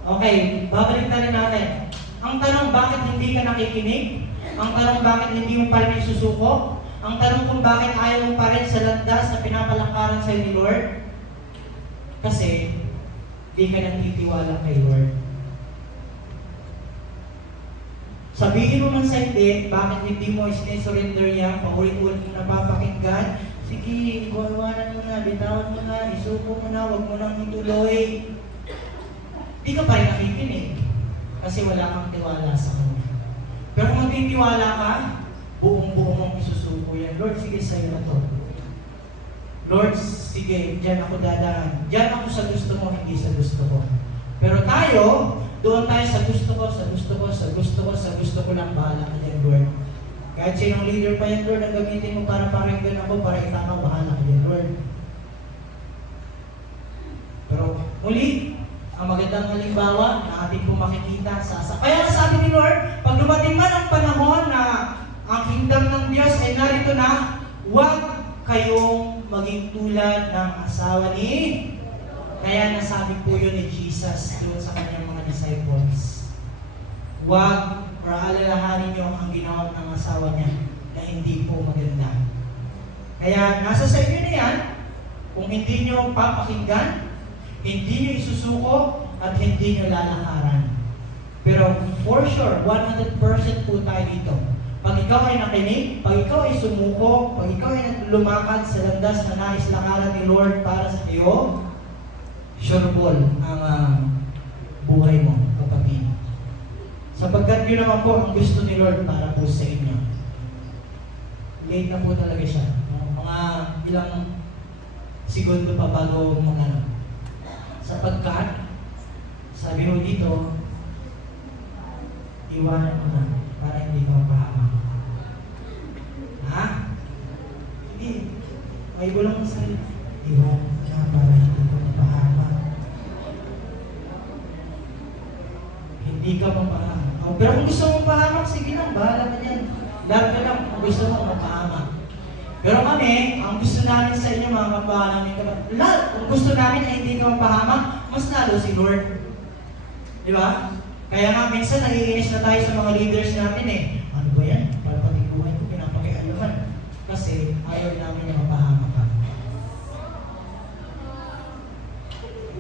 Okay, babalik na rin natin. Ang tanong bakit hindi ka nakikinig? Ang tanong bakit hindi mo pa rin isusuko? Ang tanong kung bakit ayaw mo pa rin sa landas na pinapalakaran sa'yo ni Lord? Kasi, hindi ka nagtitiwala kay Lord. Sabihin mo man sa hindi, bakit hindi mo isinesurrender yan, paulit-ulit mo napapakinggan, sige, iwanan mo na, bitawan mo na, isuko mo na, huwag mo nang ituloy. Di ka pa rin nakikinig kasi wala kang tiwala sa Kanya. Pero kung magtitiwala ka, buong-buong mong isusuko yan. Lord, sige sa'yo na to. Lord, sige, dyan ako dadaan. Dyan ako sa gusto mo, hindi sa gusto ko. Pero tayo, doon tayo sa gusto ko lang, bahala ka dyan, Lord. Kahit sinong leader pa yan, Lord, ang gamitin mo para pakinggan ako, para itama, bahala ka dyan, Lord. Pero muli, ang magandang halimbawa na ating pong makikita kaya sabi ni Lord, pag dumating man ang panahon na ang kingdom ng Diyos ay narito na, huwag kayong maging tulad ng asawa ni. Kaya nasabi po yun ni Jesus doon sa kanyang mga disciples. Huwag or alalahanin niyo ang ginawa ng asawa niya na hindi po maganda. Kaya nasa sa inyo na yan, kung hindi niyo papakinggan, hindi niyo isusuko, at hindi niyo lalakaran. Pero for sure, 100% po tayo dito. Pag ikaw ay nakinig, pag ikaw ay sumuko, pag ikaw ay lumakad sa landas na nais lakaran ni Lord para sa iyo, sure ball ang buhay mo, kapatid. Sapagkat yun naman po ang gusto ni Lord para po sa inyo. Late na po talaga siya. Mga ilang segundo pa bago magano. Sapagkat, sabi mo dito, iwanan mo na para hindi ka mapahamak. Ha? Hindi. Ay, walang masarili. Iwanan mo na para hindi ka mapahamak. Hindi ka mapahamak. Pero kung gusto mong mapahamak, sige lang, bahala ka dyan. Lahat ka lang kung gusto mong mapahamak. Pero kami, ang gusto namin sa inyo, mga kabahan namin, lahat, kung gusto namin ay hindi ka mapahamak, mas lalo si Lord. Di ba? Kaya nga, minsan naiinis na tayo sa mga leaders natin eh. Ano ba yan? Para pati buhay ko, pinapakialaman. Kasi ayaw namin na mapahamak ka.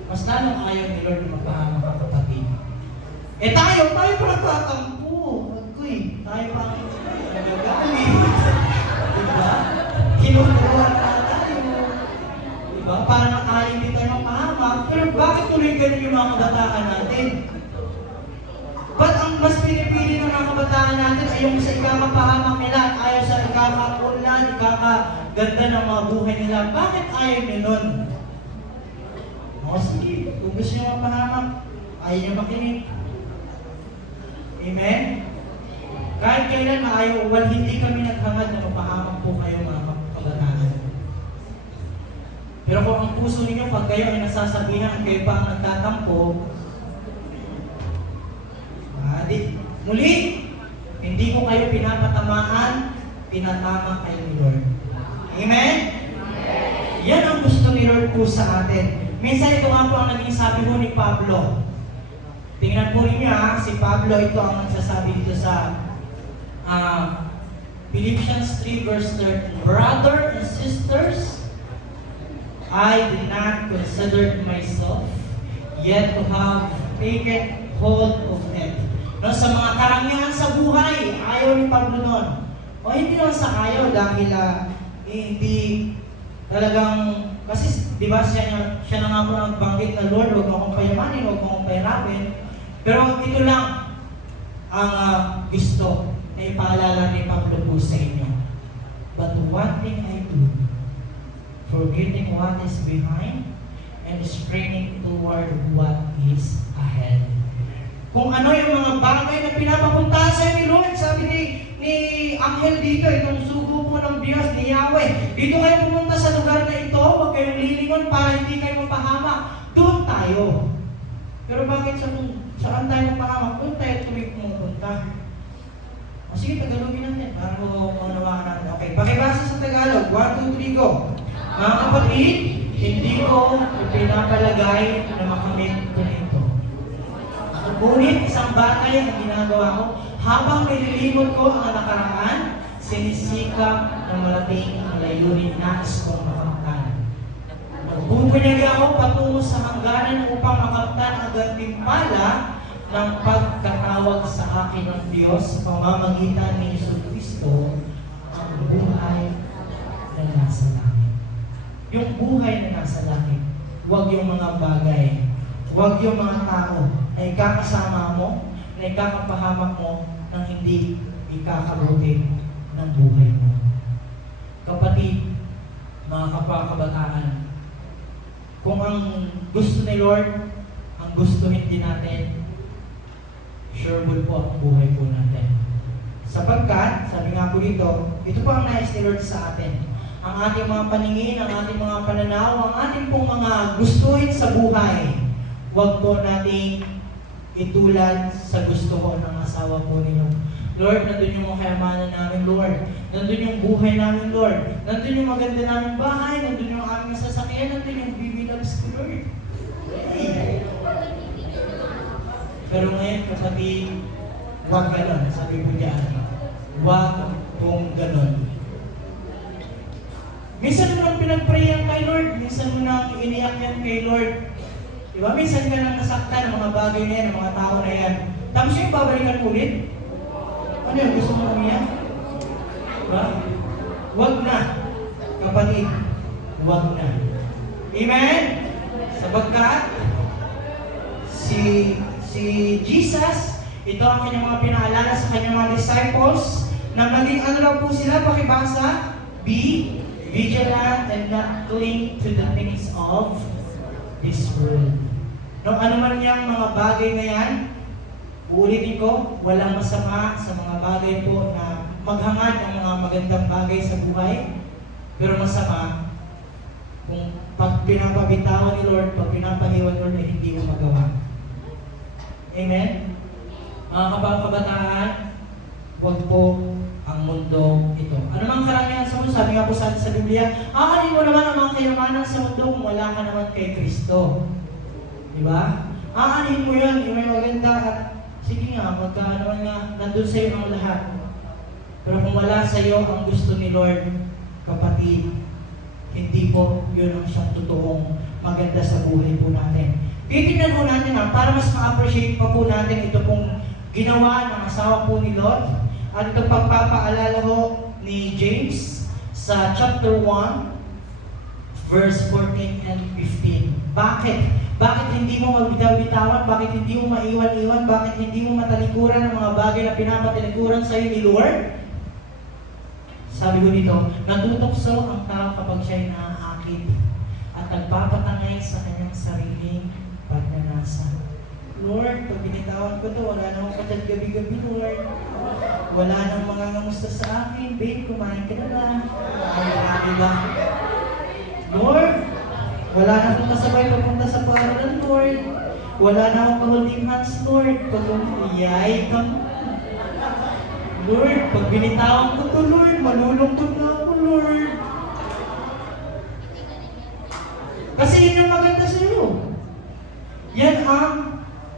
Mas lalong ayaw ni Lord na mapahamak ka, kapatid. Eh tayo ganun yung mga kabataan natin. Ba't ang mas pinipili ng mga kabataan natin ay yung sa ikakapahamak nila at ayaw sa ikakaunlad, ikakaganda ng mga buhay nila? Bakit ayaw nyo nun? O sige, kung gusto nyo mapahamak, ayaw nyo makinig. Amen? Kahit kailan maayaw, hindi kami naghangad na mapahamak po kayo mga kabataan. Pero kung ang puso ninyo, pag kayo ay nasasabihan at kayo pa ang nagtatampo, muli, hindi ko kayo pinapatamaan, pinatama kayo ni Lord. Amen? Yan ang gusto ni Lord po sa atin. Minsan ito nga po ang naging sabi po ni Pablo. Tingnan po ninyo si Pablo, ito ang nagsasabi dito sa Philippians 3 verse 13. Brother and sisters, I did not consider myself yet to have taken hold of it. No, sa mga karangyaan sa buhay, ayaw ni Pablo nun. O hindi naman sa ayaw dahil hindi talagang, kasi di ba siya na nga po nagbanggit na Lord, huwag mo akong payamanin, huwag mo akong pahirapin. Pero ito lang ang gusto na ipaalala ni Pablo po sa inyo. But one thing I do, forgetting what is behind and straining toward what is ahead. Kung ano yung mga bagay na pinapapunta sa ni Lord, sabi ni Angel dito, itong sugo po ng Diyos ni Yahweh. Dito kayo pumunta sa lugar na ito, huwag kayong lilingon para hindi kayo mapahamak. Doon tayo. Pero bakit saan tayo mapahamak? Doon tayo pumupunta. O sige, Tagalogin natin para maunawaan natin. Okay, pakibasa sa Tagalog. 1, 2, 3, go. Mga kapatid, hindi ko pinapalagay na makamit ko na ito. Ngunit isang bagay ang ginagawa ko, habang nililimot ko ang nakaraan, sinisikap na malating ang layunin nais kong makamtan. Magbubunyag ako patungo sa hangganan upang makamtan ang gantimpala ng pagkatawag sa akin ng Diyos sa pamamagitan ni Jesucristo, ang buhay na nasa langit. Yung buhay na nasa langit, huwag yung mga bagay, huwag yung mga tao na ikakasama mo, na ikakapahamak mo nang hindi ikakabuti ng buhay mo. Kapatid, mga kabataan, kung ang gusto ni Lord, ang gustuhin din natin, sure po ang buhay po natin. Sapagkat, sabi nga po dito, ito po ang nais ni Lord sa atin. Ang ating mga paningin, ang ating mga pananaw, ang ating pong mga gustuhin sa buhay, huwag po nating itulad sa gusto ko ng asawa po ninyo. Lord, nandun yung mga kayamanan namin, Lord. Nandun yung buhay namin, Lord. Nandun yung maganda namin bahay, nandun yung aming sasakyan, nandun yung baby loves ko, Lord. Hey. Pero ngayon, kapatid, huwag ganon. Sabi po diyan, huwag pong ganon. Minsan mo nang pinag-prayan kay Lord, minsan mo nang iniyak yan kay Lord. Diba? Minsan ka nang nasaktan ng mga bagay na yan, ng mga tao na yan. Tapos yung babalikan ulit. Ano yun? Gusto mo umiyak? Diba? Huwag na. Kapatid, huwag na. Amen? Sapagkat, si Jesus, ito ang kanyang mga pinaalala sa kanyang mga disciples, na maging ano daw po sila, pakibasa, be vigilant and not cling to the things of this world. No, ano man niyang mga bagay na yan, uulitin ko, walang masama sa mga bagay po na maghangad ng mga magandang bagay sa buhay, pero masama kung pag pinapabitawan ni Lord, pag pinapahiwan ni Lord, ay hindi mo magawa. Amen? Mga kabataan, huwag po ang mundo ito. Ano mang karangyaan sa mundo, sabi nga po sa Biblia, aanin mo naman ang mga kayamanan sa mundo kung wala ka naman kay Kristo. Diba? Aanin mo yan, yung may maganda at sige nga, magkaano nga, nandun sa iyo ang lahat. Pero kung wala sa iyo ang gusto ni Lord, kapatid, hindi po yun ang siyang totoong maganda sa buhay po natin. Titignan po natin para mas ma-appreciate pa po natin ito pong ginawa ng asawa po ni Lot at ito pagpapaalala ho ni James sa chapter 1 verse 14 and 15. Bakit? Bakit hindi mo magbitaw-bitawan? Bakit hindi mo maiwan-iwan? Bakit hindi mo matalikuran ang mga bagay na pinapatalikuran sa iyo ni Lord? Sabi ko dito, natutokso ang tao kapag siya'y naaakit at nagpapatangay sa kanyang sariling pagnanasa. Lord, pag binitawan ko to, wala namang patyat gabi-gabi, Lord. Wala nang mga ngamusta sa akin. Babe, kumain ka na ba? Ay, grabe ba? Lord, wala na akong kasabay papunta sa paralan, Lord. Wala na akong ka-holding hands, Lord. Pag umiyay ka mo. Lord, pag binitawan ko to, Lord, malulungkot na ako, Lord. Kasi yun ang maganda sa iyo. Yan ang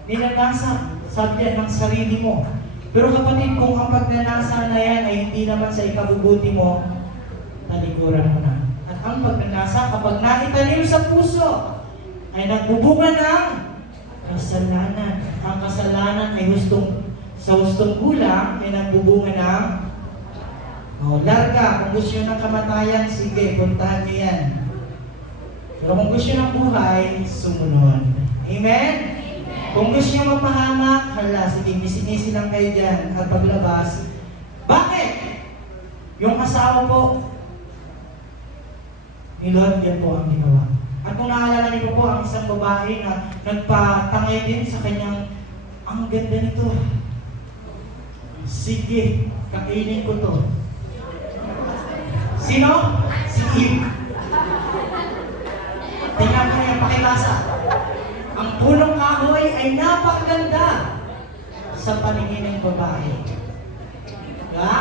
ninanasa, sabi yan, ng sarili mo. Pero kapatid, kung ang pagnanasa na yan ay hindi naman sa ikabubuti mo, talikuran mo na. At ang pagnanasa, kapag naitanim sa puso, ay nagbubunga ng kasalanan. Ang kasalanan ay sa hustong kulang, ay nagbubunga ng larga. Kung gusto nyo ng kamatayan, sige, puntahan nyo yan. Pero kung gusto nyo ng buhay, sumunod. Amen? Kung gusto nyo mapahamak, hala, sige, misi-misi lang kayo dyan. At paglabas, bakit? Yung asawa po, ni Lord, yan po ang ginawa. At kung naalala niyo po ang isang babae na nagpatangay din sa kanyang, ang ganda nito. Sige, kainin ko to. Sino? Si Eve. Tingnan ko niya, pakibasa. Ang punong kahoy ay napakaganda sa paningin ng babae. Diba?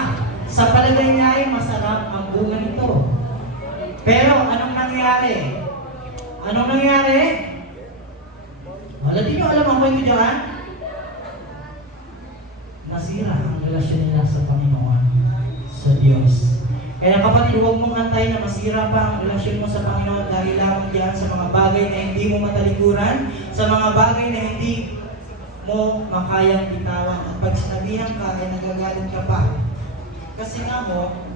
Sa palagay niya ay masarap ang bunga nito. Pero anong nangyari? Anong nangyari? Wala din nyo alam ang kwento dyan? Nasira ang relasyon nila sa Panginoon, sa Diyos. Kaya kapatid, huwag mong antay na masira pa ang relasyon mo sa Panginoon dahil lamang diyan sa mga bagay na hindi mo matalikuran, sa mga bagay na hindi mo makayang bitawan. At pag sinabihan ka, ay nagagalit ka pa. Kasi nga mo,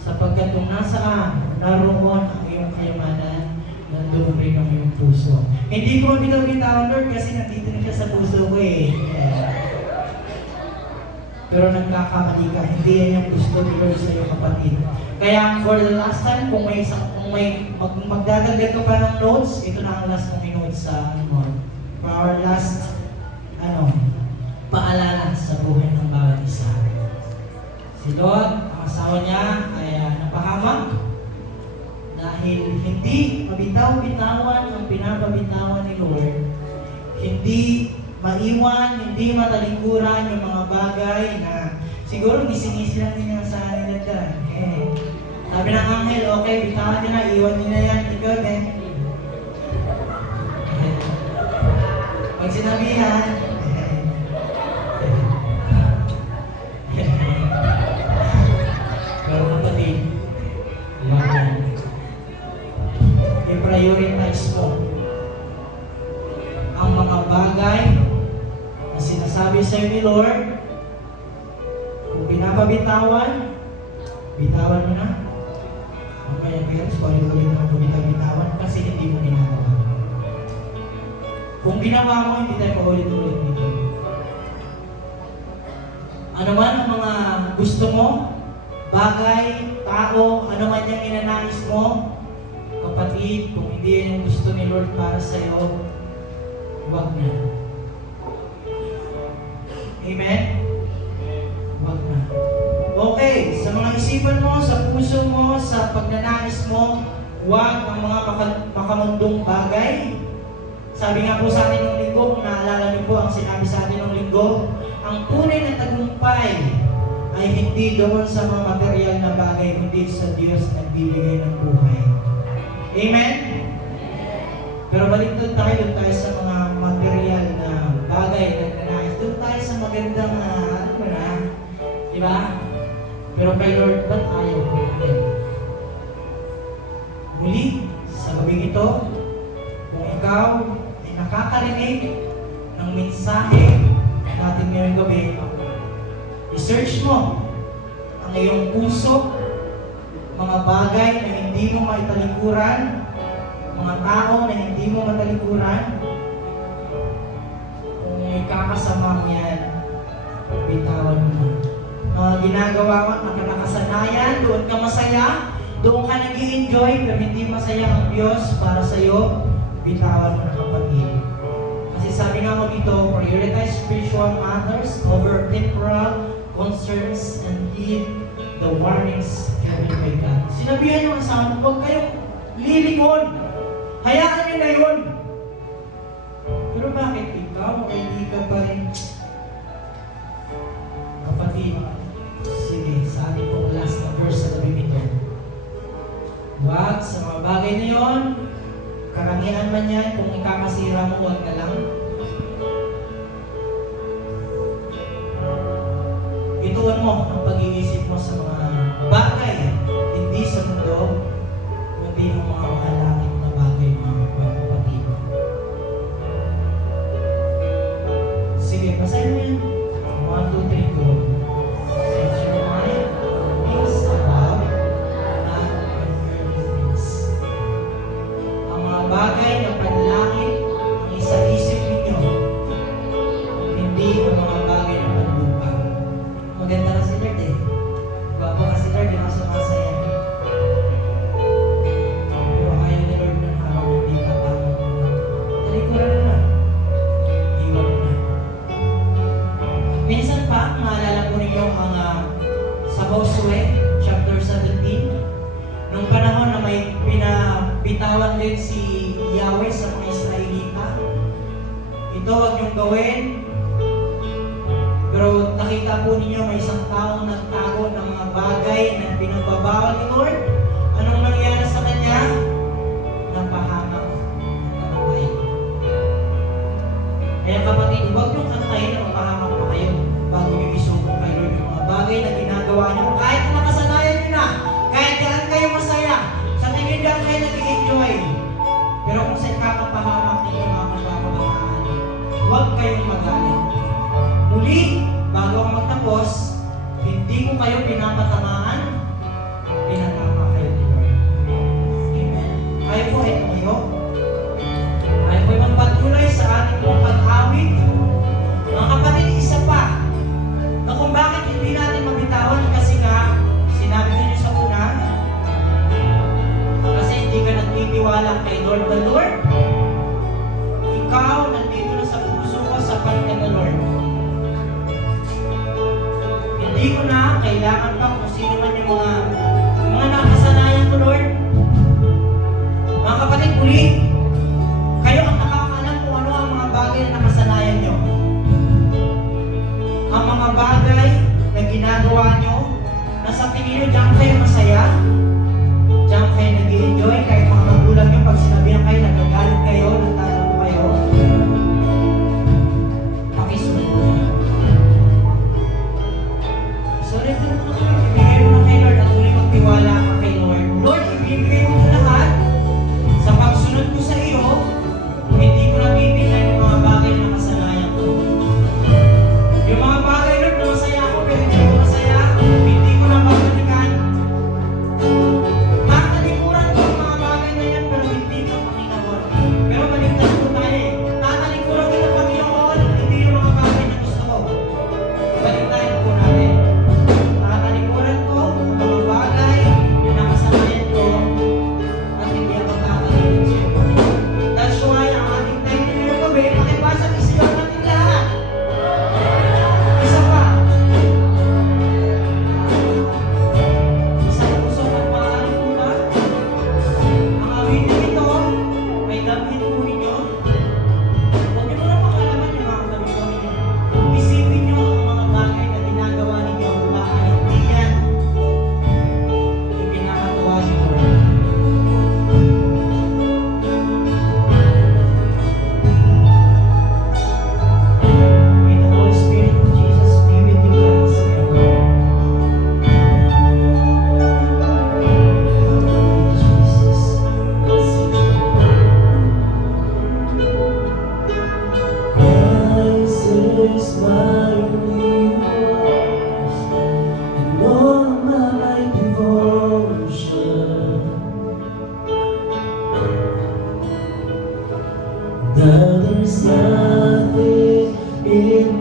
sapagkat kung nasaan, naroon ang iyong kayamanan, nandun rin ang iyong puso. Hindi ko bitaw-bitawan, Lord, kasi nandito na siya sa puso ko eh. Pero nagkakamali ka, hindi yan yung gusto ni Lord sa iyo, kapatid. Kaya for the last time, kung may magdadagdag ka pa ng notes, ito na ang last kong notes sa for our last paalala sa buhay ng bawat isa. Si Lord, ang asawa niya ay napahamak dahil hindi mabitaw-bitawan ang pinapabitawan ni Lord. Hindi maiwan, hindi matalikuran yung mga bagay na siguro gisinisi lang din yung sa nila dyan. Sabi ng anghel, okay, bitawan nyo na, iwan nyo na yan, ikaw din. Pag sinabihan, pero kapatid, i-prioritize mo ang mga bagay na sinasabi sa iyo ni Lord. Kung pinapabitawan, bitawan mo na. Ang kaya parents, kung ano ulit naman pabitaw-bitawan kasi hindi mo ginagawa. Kung ginawa mo, hindi tayo paulit-ulit dito. Ano man ang mga gusto mo, bagay, tao, ano man yung inanais mo, kapatid, kung hindi yan ang gusto ni Lord para sa iyo, huwag na. Amen? Huwag na. Okay, sa mga isipan mo, sa puso mo, sa pagnanais mo, huwag ang mga makamundong bagay. Sabi nga po sa atin ng linggo, kung naalala niyo po ang sinabi sa atin ng linggo, ang tunay na tagumpay ay hindi doon sa mga material na bagay, kundi sa Diyos na nagbibigay ng buhay. Amen? Pero balik doon tayo sa mga material na bagay na nanais. Doon tayo sa magandang, diba? Pero kay Lord, ba't ayaw ko natin? Muli, sa gabing ito, kung ikaw ay nakakarinig ng mensahe natin ngayong gabi, i-search mo ang iyong puso, mga bagay na hindi mo maitalikuran, mga mga tao na hindi mo matalikuran, kung may kakasama mo yan, bitawan mo na. Mga ginagawa mo, nakasanayan, doon ka masaya, doon ka nag-i-enjoy, pero hindi masaya ang Diyos para sa'yo, bitawan mo na kapatid. Kasi sabi nga mo dito, prioritize spiritual matters over temporal concerns and heed the warnings given by God. Sinabihan yung asawa mo, huwag kayong lilingon. Hayaan nyo na yun. Pero bakit ikaw ay hindi ka pa rin? Kapatid, sige, sa ating pong last na verse sa gabi nito. Huwag sa mga bagay na yun, karangian man yan, kung ikakasira mo, huwag na lang. Ituon mo ang pag-iisip mo sa mga bagay, hindi sa mundo, kundi ng mga makalangit na bagay, mga kapatid. Sige, basahin mo yan. 1, 2, 3, go. Set your mind on things above, not on earthly things. Ang mga bagay na panlangit ang isa-isip ninyo, hindi ang mga bagay na panlupa. Maganda na si Lord eh. Bago ka si Lord, di ka sumasaya. Pero ayaw ni Lord ng habang hindi ka tama. Talikuran mo na. Iwan mo na. Minsan pa, maalala po ninyo ang sa Josue, chapter 17, nung panahon na may pinabitawan din si Yahweh sa mga Israelita. Ito huwag niyong gawin. Pero nakita po ninyo may isang taong nagtago ng mga bagay na pinagbabawal ni Lord. Anong nangyari sa kanya? Napahamak at namatay. Kaya kapatid, huwag niyong kantayin na mapahamak pa kayo bago niyo isubok kay Lord yung mga bagay na ginagawa niyo. Kahit na nakasanayan niyo na, kahit kailan kayo masaya, sa tingin lang kayo nag-i-enjoy. Pero kung sa kakapahamak ninyo mga kababataan, huwag kayong magalit. Muli, bago ang magtapos, hindi ko kayo pinapatamaan, pinatama kayo ni Lord. Amen. Kayo po ay tumayo. Kayo po ay magpatuloy sa ating pong pag-awit. Mga kapatid, isa pa, na kung bakit hindi natin mabitawan kasi ka, sinabi niyo sa una, kasi hindi ka nagtitiwala kay Lord the Lord. Ikaw, nandito na sa puso ko sa parte ng Lord. Hindi ko na kailangan pa kung sino man yung mga nakasanayan ko, Lord. Mga kapatid, muli, kayo ang nakakaalam kung ano ang mga bagay na nakasanayan nyo. Ang mga bagay na ginagawa nyo, na sa tingin nyo, diyan kayo masaya, diyan kayo nag-i-enjoy, kahit mga magulang nyo, pag sinabihan kayo, nagagalit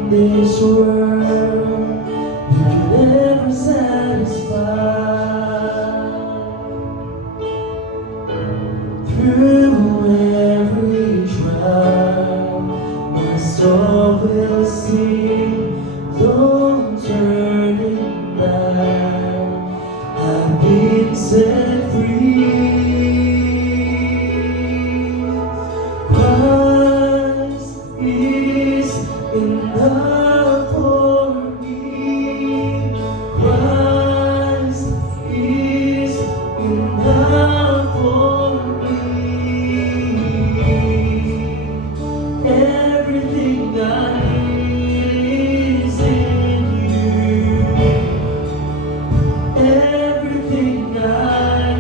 this world you can never satisfy. Through every trial, my soul will sing, don't turn it back. I've been set free. Christ is enough for me. Christ is enough for me. Everything I need is in you. Everything I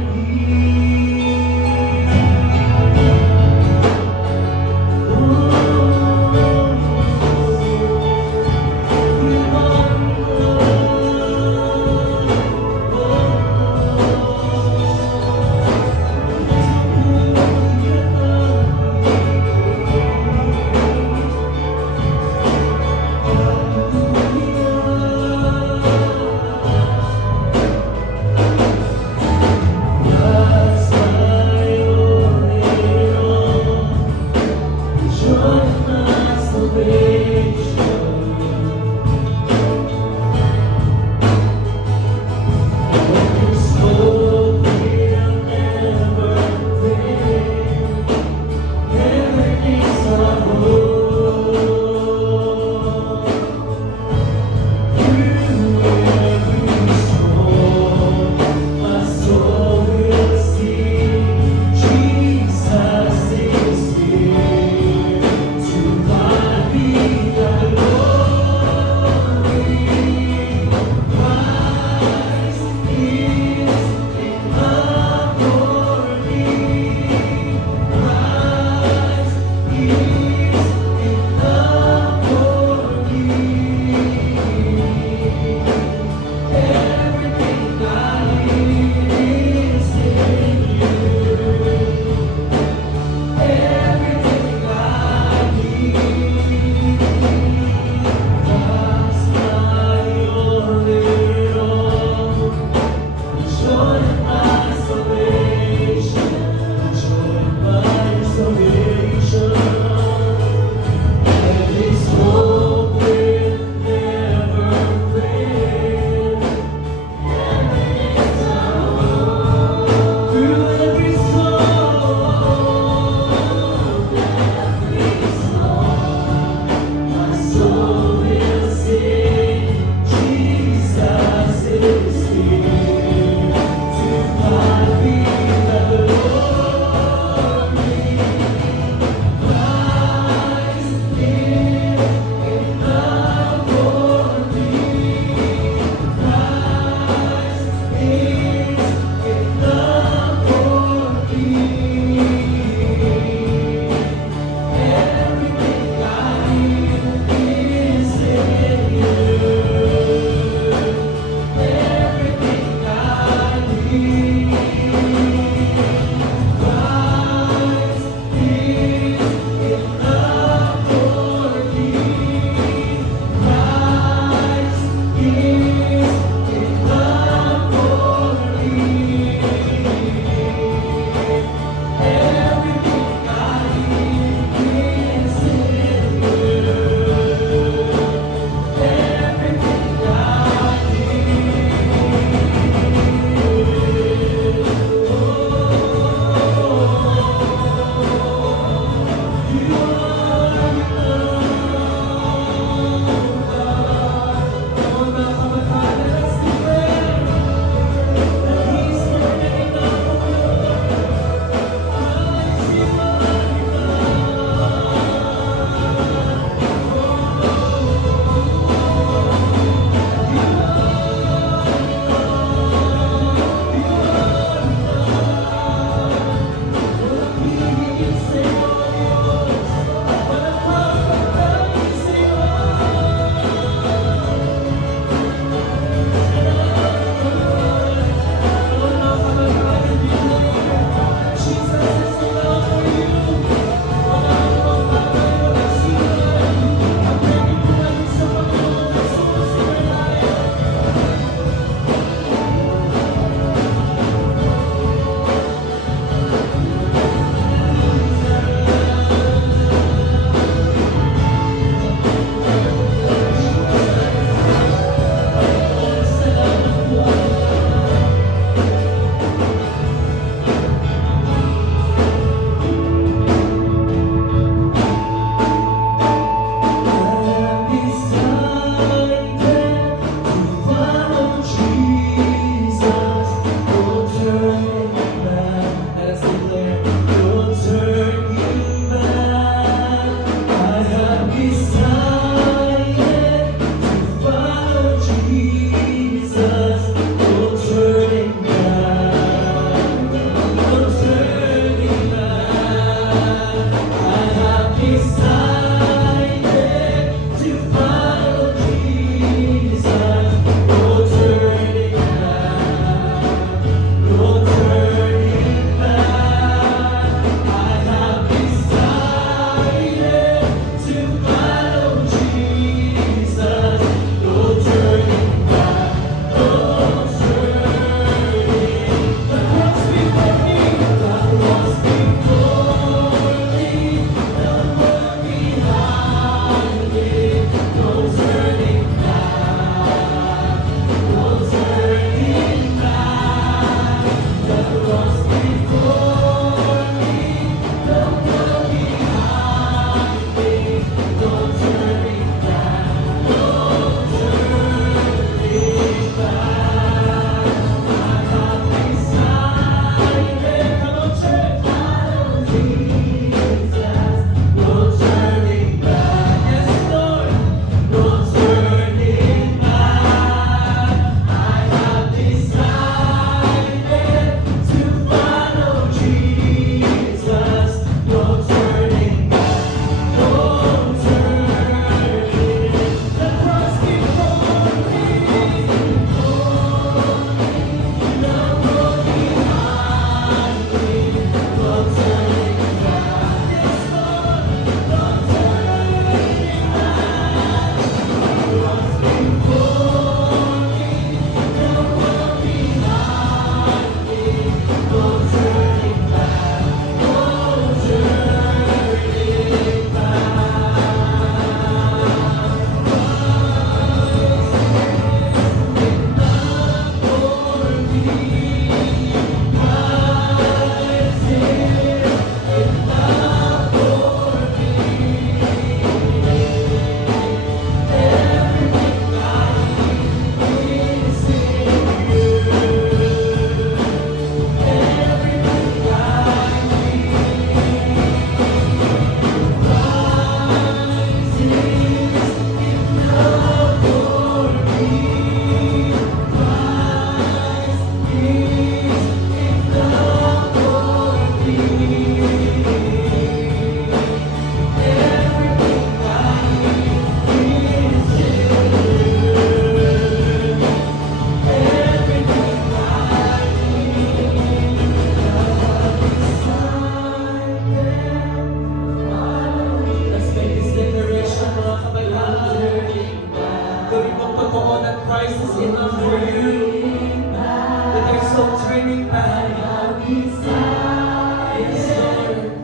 have decided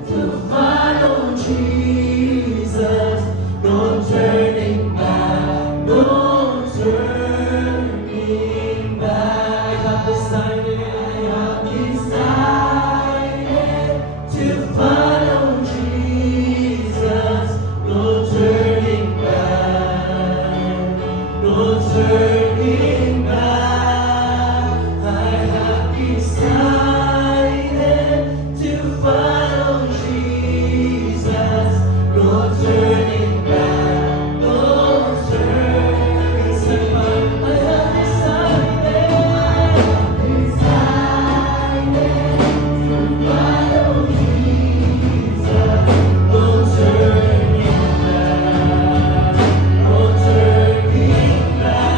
to follow Jesus. No turning back, no turning back. I have decided to follow Jesus. No turning back, no turning back. I have decided to follow Jesus. No turning back, no turning back. I have decided to follow Jesus. No turning back, no turning back.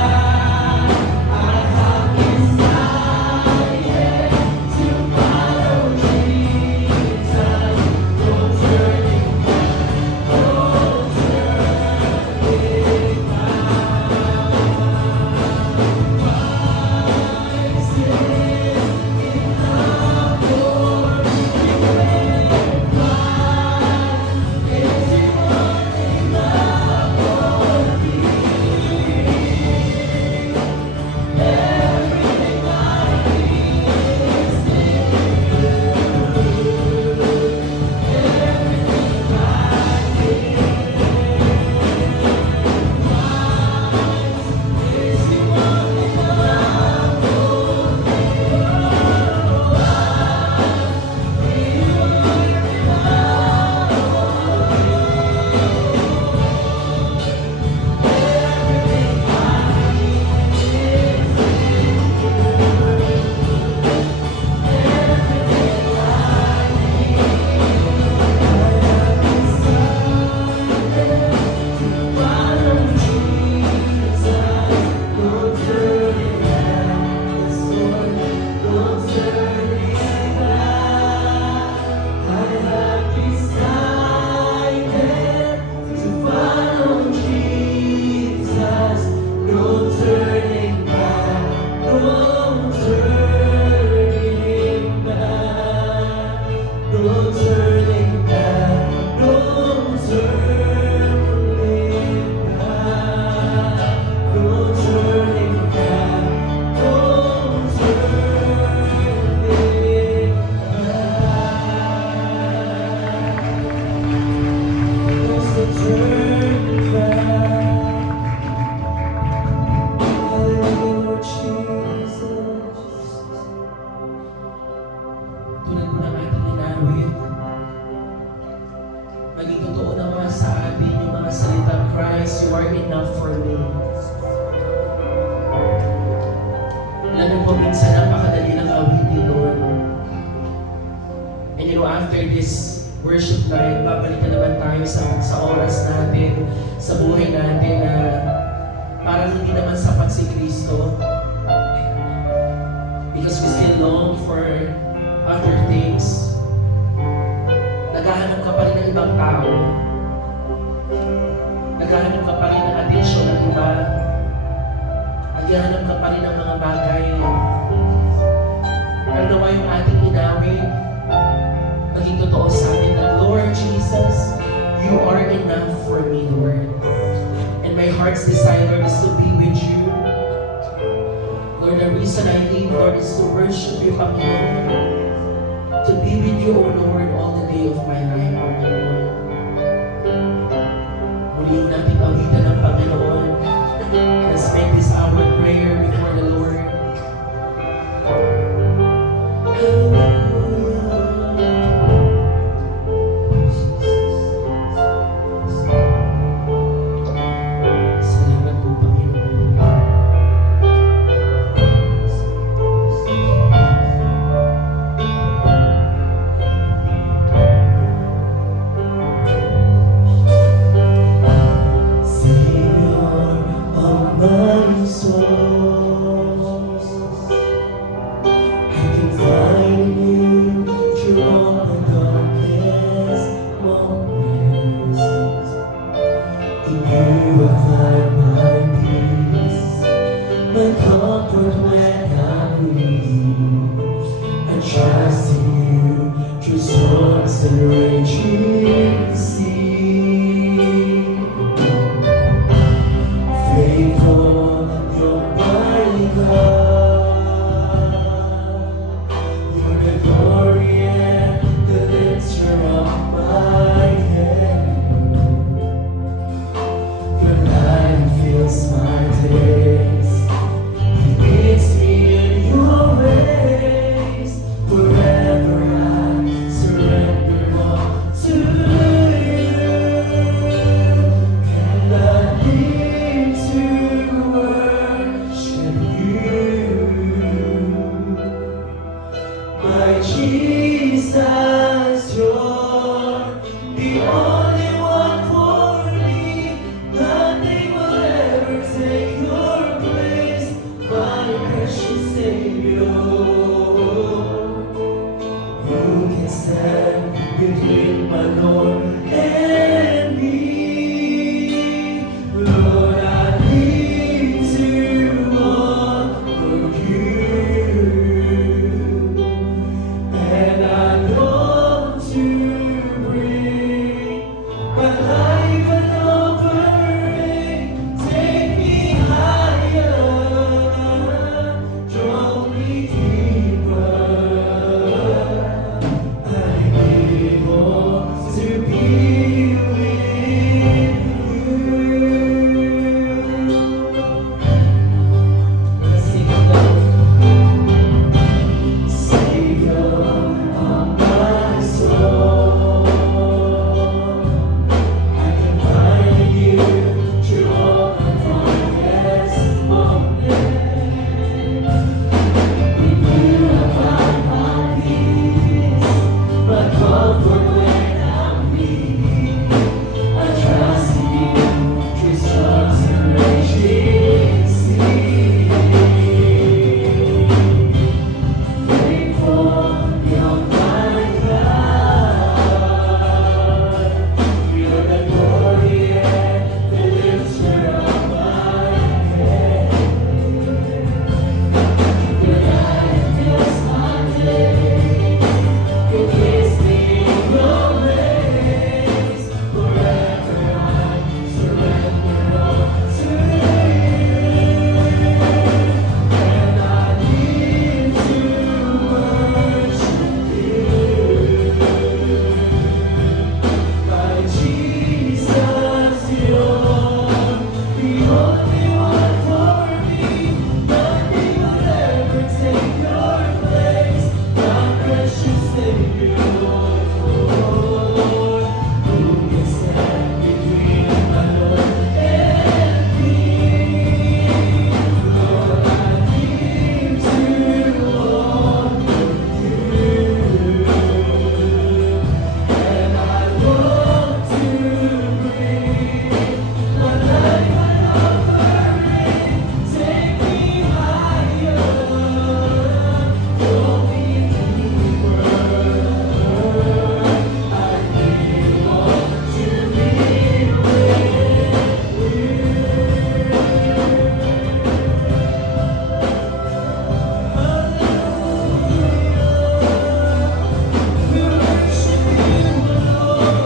I have decided to follow Jesus. No turning back, no turning Tulad po ng ating inawit, maging totoo naman sa atin yung mga salitang, Christ, you are enough for me. Alam mo po, minsan napakadali ng awitin doon. And you know, after this worship night, babalik na naman tayo sa oras natin, sa buhay natin na parang hindi naman sapat si Kristo. Because we still long for other things. Naghahanap ka pa rin ng ibang tao. Naghahanap ka pa rin ng atensyon ng iba. Naghahanap ka pa rin ng mga bagay. Pero nawa yung ating inawit, maging totoo sa atin na, Lord Jesus, you are enough for me, Lord. And my heart's desire is to be with you. Lord, the reason I live, Lord, is to worship you, Panginoon. To be with you, O Lord, all the day of my life, Panginoon. Muli natin pawitan ng Panginoon. Let's make this our prayer before the Lord. Salamat po, Panginoon. Savior of my soul. the raging sea. Faithful, you're mighty God. You're the glory and the lifter of my head. Your light fills my days. It leads me in your ways. Forever I surrender all to you. And I live to worship you. My Jesus, you're the only one for me. Nothing will ever take your place, my precious Savior. Who can stand between my Lord and me? Lord, I need to offer you, and I long to bring my life an offering. Take me higher, draw me deeper. I need more to be with you. Let's sing it loud. Savior of my soul, I can find you through all my darkest moments. In you I find my peace, my comfort when I'm weak. I trust in you through storms and raging sea. Faithful, you're my God. You're the glory and the lifter of my head. Your light fills my days. It gives me your grace. Forever I surrender all to you. And I live to worship you. My Jesus, you're the only one for me. Nothing will ever take your place, my precious Savior. Who can stand between my Lord and me? Lord, I need to offer you, and I want to bring my life an offering. Take me higher, draw me deeper. I need more to be with you. We worship you, Lord.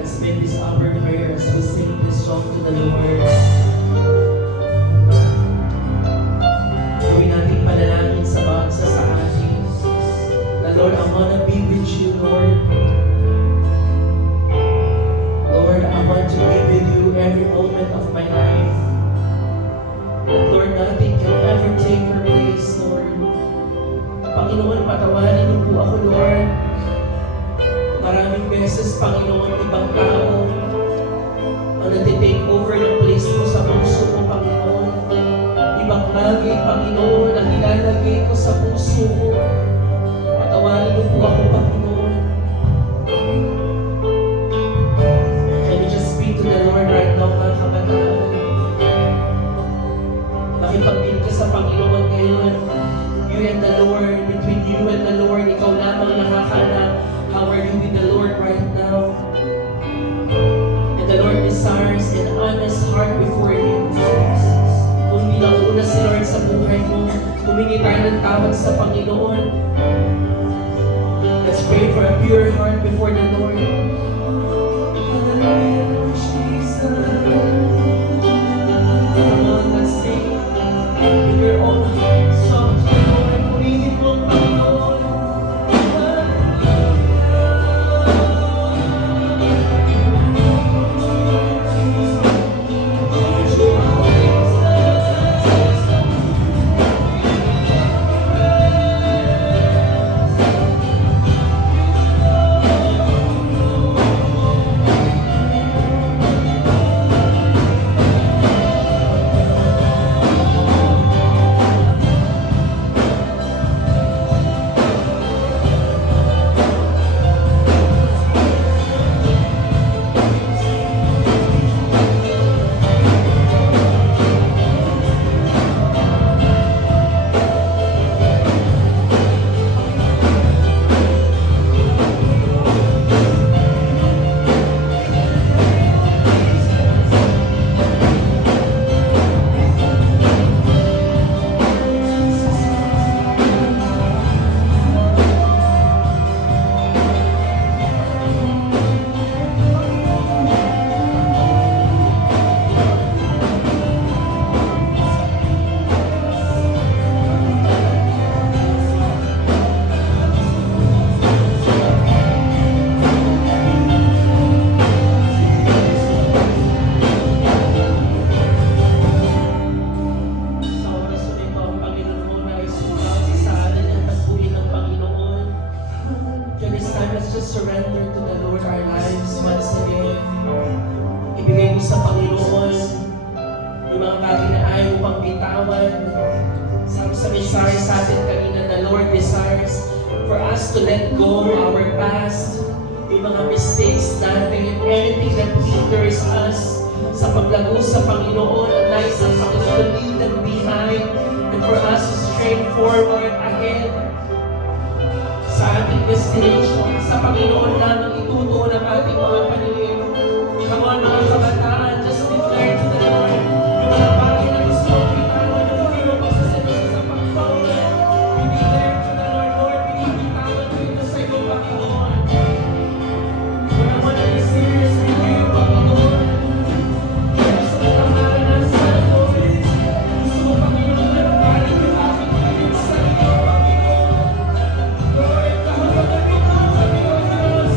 Let's make this our prayer as we sing this song to the Lord. Gawin nating panalangin sa bawat isa sa atin. Na Lord, I wanna be with you, Lord. Lord, I want to be with you every moment of my life. And Lord, nothing can ever take your place, Lord. Panginoon, patawarin niyo po ako, Lord. Maraming beses, Panginoon, ibang tao ang nati-take over ng place mo sa puso ko, Panginoon. Ibang bagay, Panginoon, na nilalagay ko sa puso ko. Patawarin niyo po ako, Panginoon. Humingi tayo ng tawad sa Panginoon. Let's pray for a pure heart before the Lord. Hallelujah, Lord Jesus. Come on, let's sing with your own heart. Song to the Lord. Purihin mo ang Panginoon. Surrender to the Lord our lives once again. Ibigay mo sa Panginoon yung mga bagay na ayaw pang bitawan. Sabi sa mensahe sa atin kanina, the Lord desires for us to let go our past, yung mga mistakes natin, anything that hinders us sa paglago sa Panginoon, at nais ang Panginoon to leave them behind and for us to strain forward ahead sa ating destination. Sa Panginoon lamang itutuon ang ating mga paningin. Come on, mga kabataan, just declare to the Lord yung mga bagay na gusto mong bitawan, yung hindi mo magsasalita sa Panginoon. Declare to the Lord, Lord, binibitawan ko ito sa iyo, Panginoon. But I want to be serious with you, Panginoon. Gusto mo tamaran sa Lord. Gusto mo, Panginoon, na nabalik yung aking pagiging sa iyo, Panginoon. Lord, kahabagan ito sa iyo, Diyos.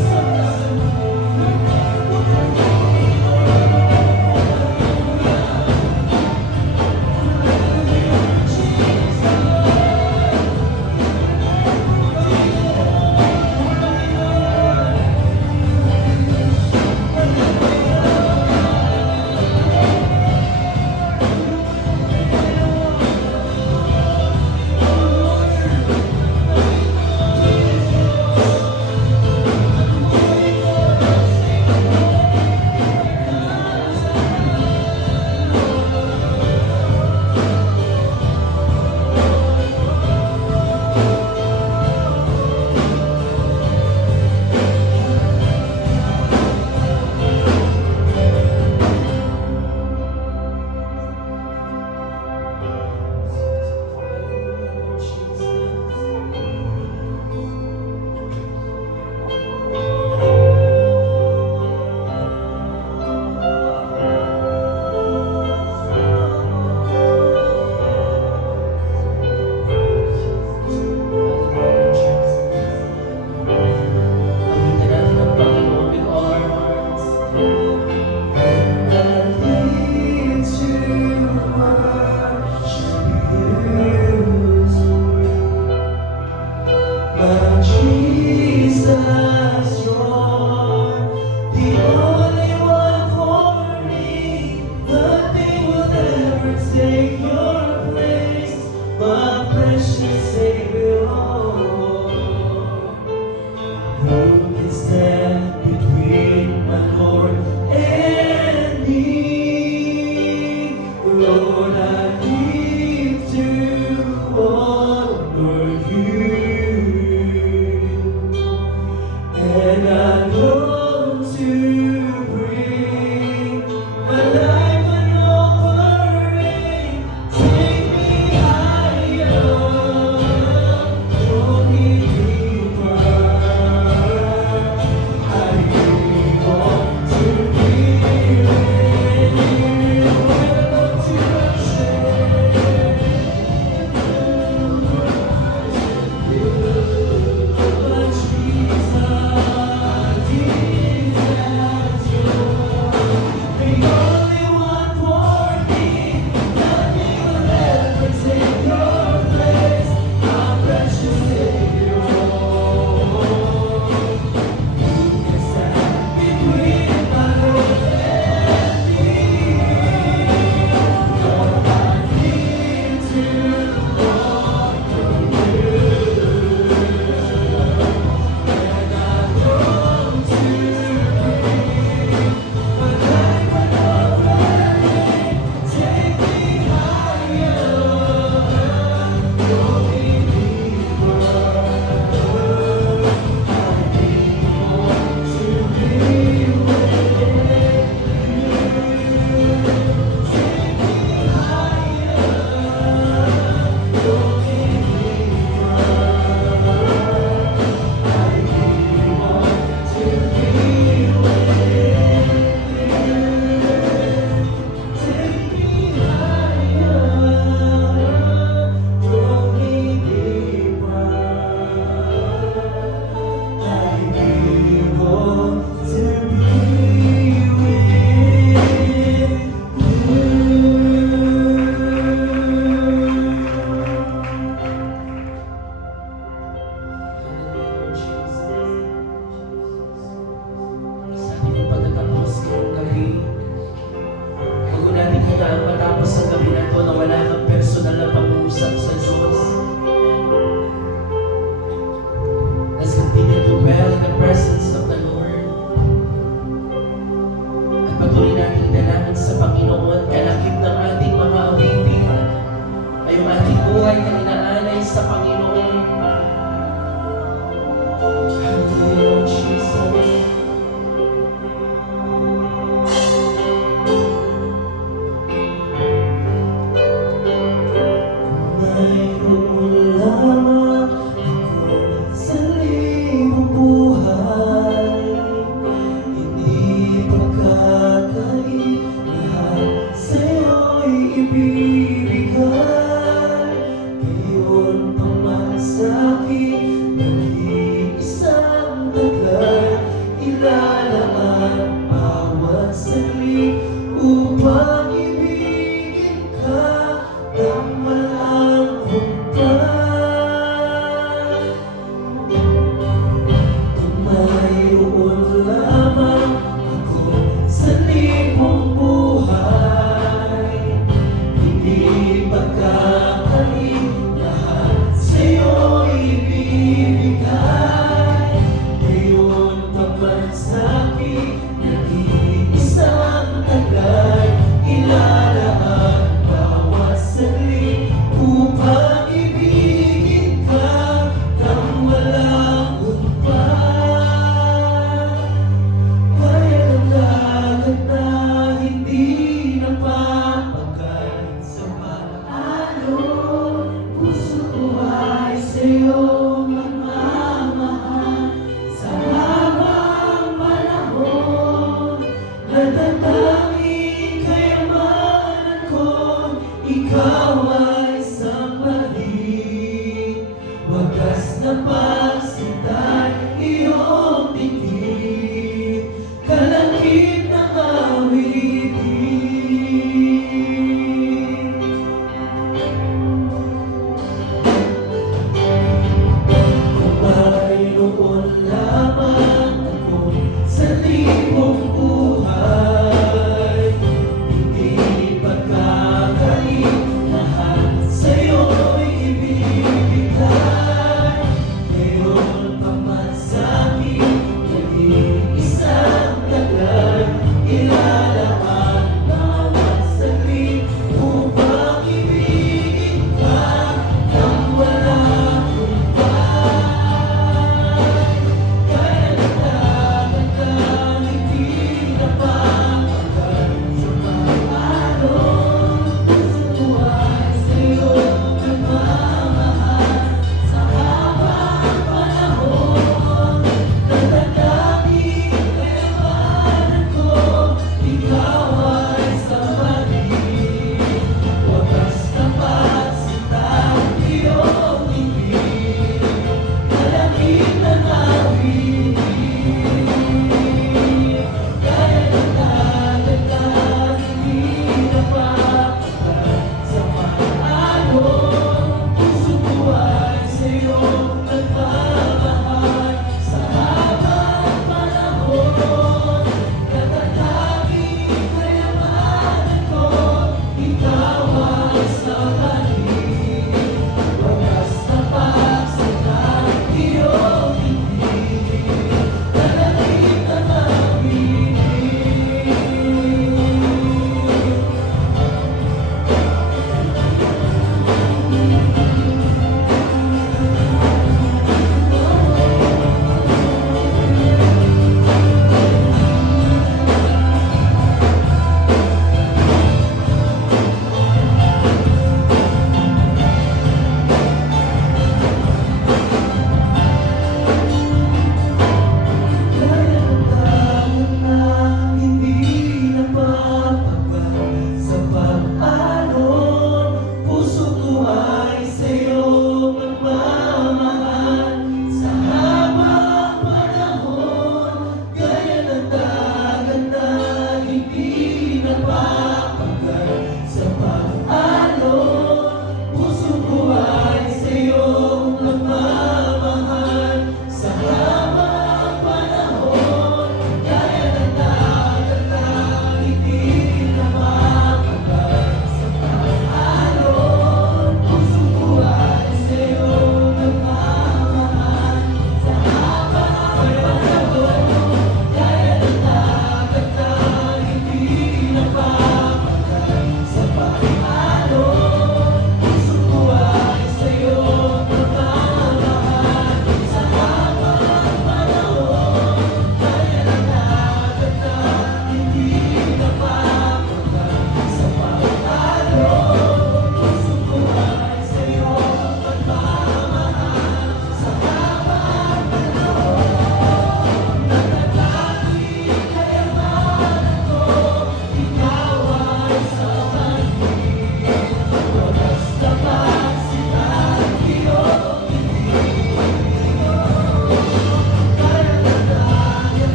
Take me higher.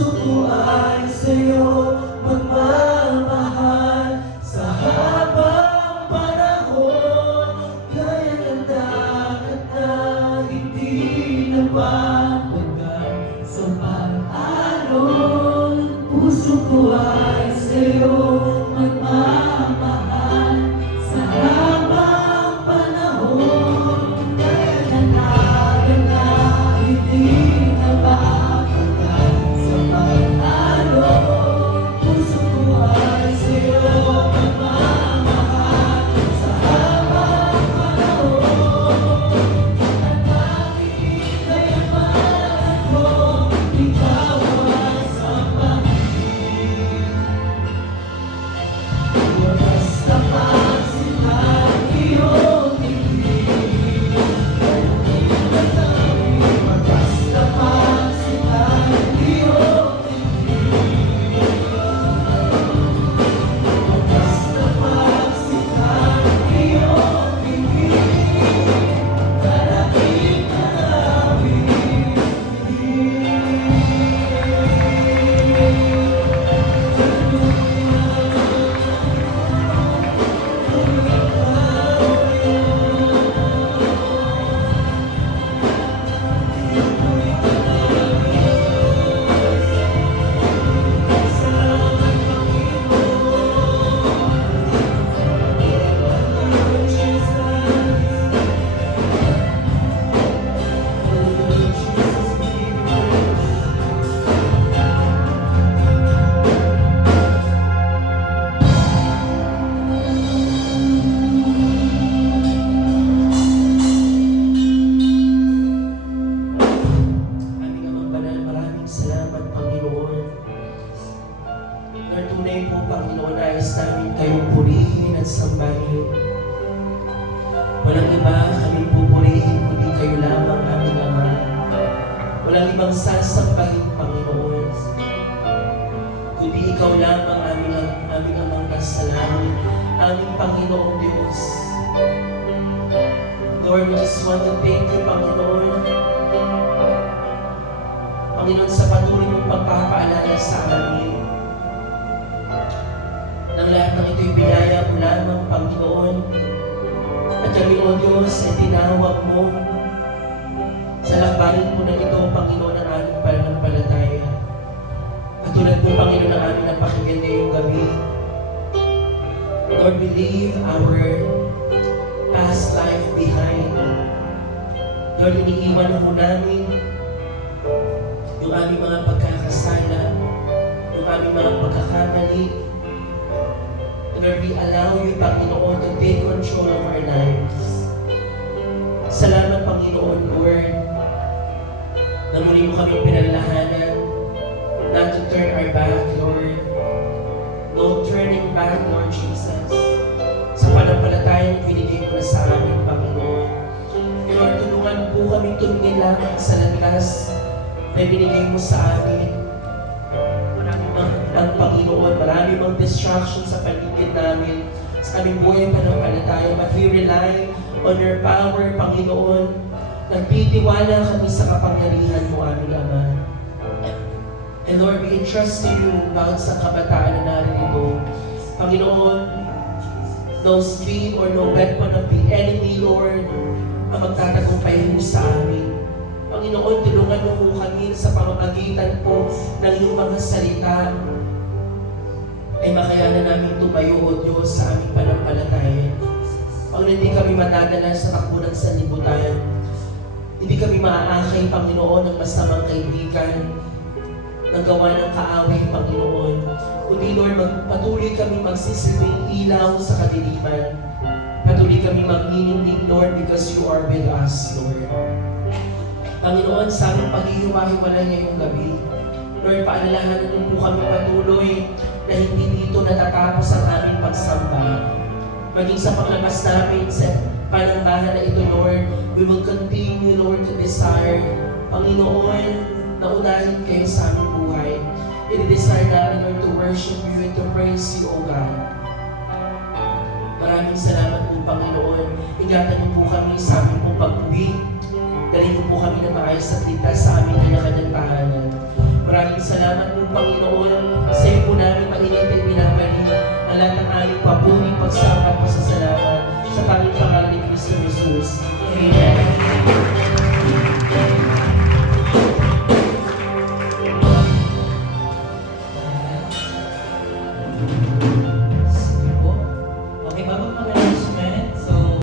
puso ko ay sa'yo magmamahal sa habang panahon. Kaya ng dagat na hindi napapagal sa pag-alon. Puso ko ay sa'yo magmamahal sa habang panahon. Kaya ng dagat na hindi napapagal sa pag-alon. Puso ko ay sa'yo magmamahal sa habang panahon. At bakit kaya mahal ko, ikaw ay sa pag-ibig. Wagas tapat sila iyong ibig. Kaya di matawid. Wagas tapat sila iyong ibig. Wagas tapat sila iyong ibig. Kaya di matawid. Aming Amang Banal, maraming salamat, Panginoon. Lord, tunay po, Panginoon, nais namin kayong purihin at sambahin. Walang iba kaming pupurihin, kundi kayo lamang, aming Ama. Walang ibang sasambahin, Panginoon, kundi ikaw lamang, aming Amang nasa langit, aming Panginoong Diyos. Lord, we just want to thank you, Panginoon. Panginoon, sa patuloy mong pagpapaalala sa amin. Nang lahat ng ito'y biyaya mo lamang, Panginoon. At kami, O Diyos, ay tinawag mo. Sa labanan po na ito, Panginoon, ang aming pananampalataya. At tulad po, Panginoon, ang aming napakinggan ngayong gabi. Lord, we leave our past life behind. Lord, iniiwan mo namin yung aming mga pagkakasala, yung aming mga pagkakamali. Lord, we allow you, Panginoon, to take control of our lives. Salamat, Panginoon, Lord, na muli mo kami pinalalahanan not to turn our back, Lord. No turning back, Lord Jesus. Sa panampalatayang binigay mo na sa amin, Panginoon. Lord, tulungan po kami tumingin lamang sa landas na binigay mo sa amin. Marami ang Panginoon, marami mang distraction sa paligid namin, sa aming buhay panampalataya, but we rely on your power, Panginoon. Nagtitiwala kami sa kapangyarihan mo, aming Ama. And Lord, we entrust to you bawat sa kabataan na narito. Panginoon, no scheme or no weapon of the enemy, Lord, ang magtatagumpay mo sa amin. Panginoon, tulungan mo po kami sa pamamagitan po ng iyong mga salita ay makayanan namin tumayo, O Diyos, sa aming panampalataya. Panginoon, hindi kami madadala sa takbo ng sanlibutan. Hindi kami maaakay, Panginoon, ng masamang kaibigan, ng gawa ng kaaway, Panginoon. Kundi, Lord, patuloy kami magsisilbing ilaw sa kadiliman. Patuloy kami magniningning, Lord, because you are with us, Lord. Panginoon, sa aming paghihiwa-hiwalay ngayong gabi, Lord, paalalahanan mo po kami patuloy na hindi dito natatapos ang aming pagsamba. Maging sa paglabas namin sa panambahan na ito, Lord, we will continue, Lord, to desire, Panginoon, na unahin kayo sa aming buhay. I-desire namin, Lord, to worship you and to praise you, O God. Maraming salamat po, Panginoon. Ingatan niyo po kami sa aming pong pag-uwi. Dalhin niyo po kami na maayos at ligtas sa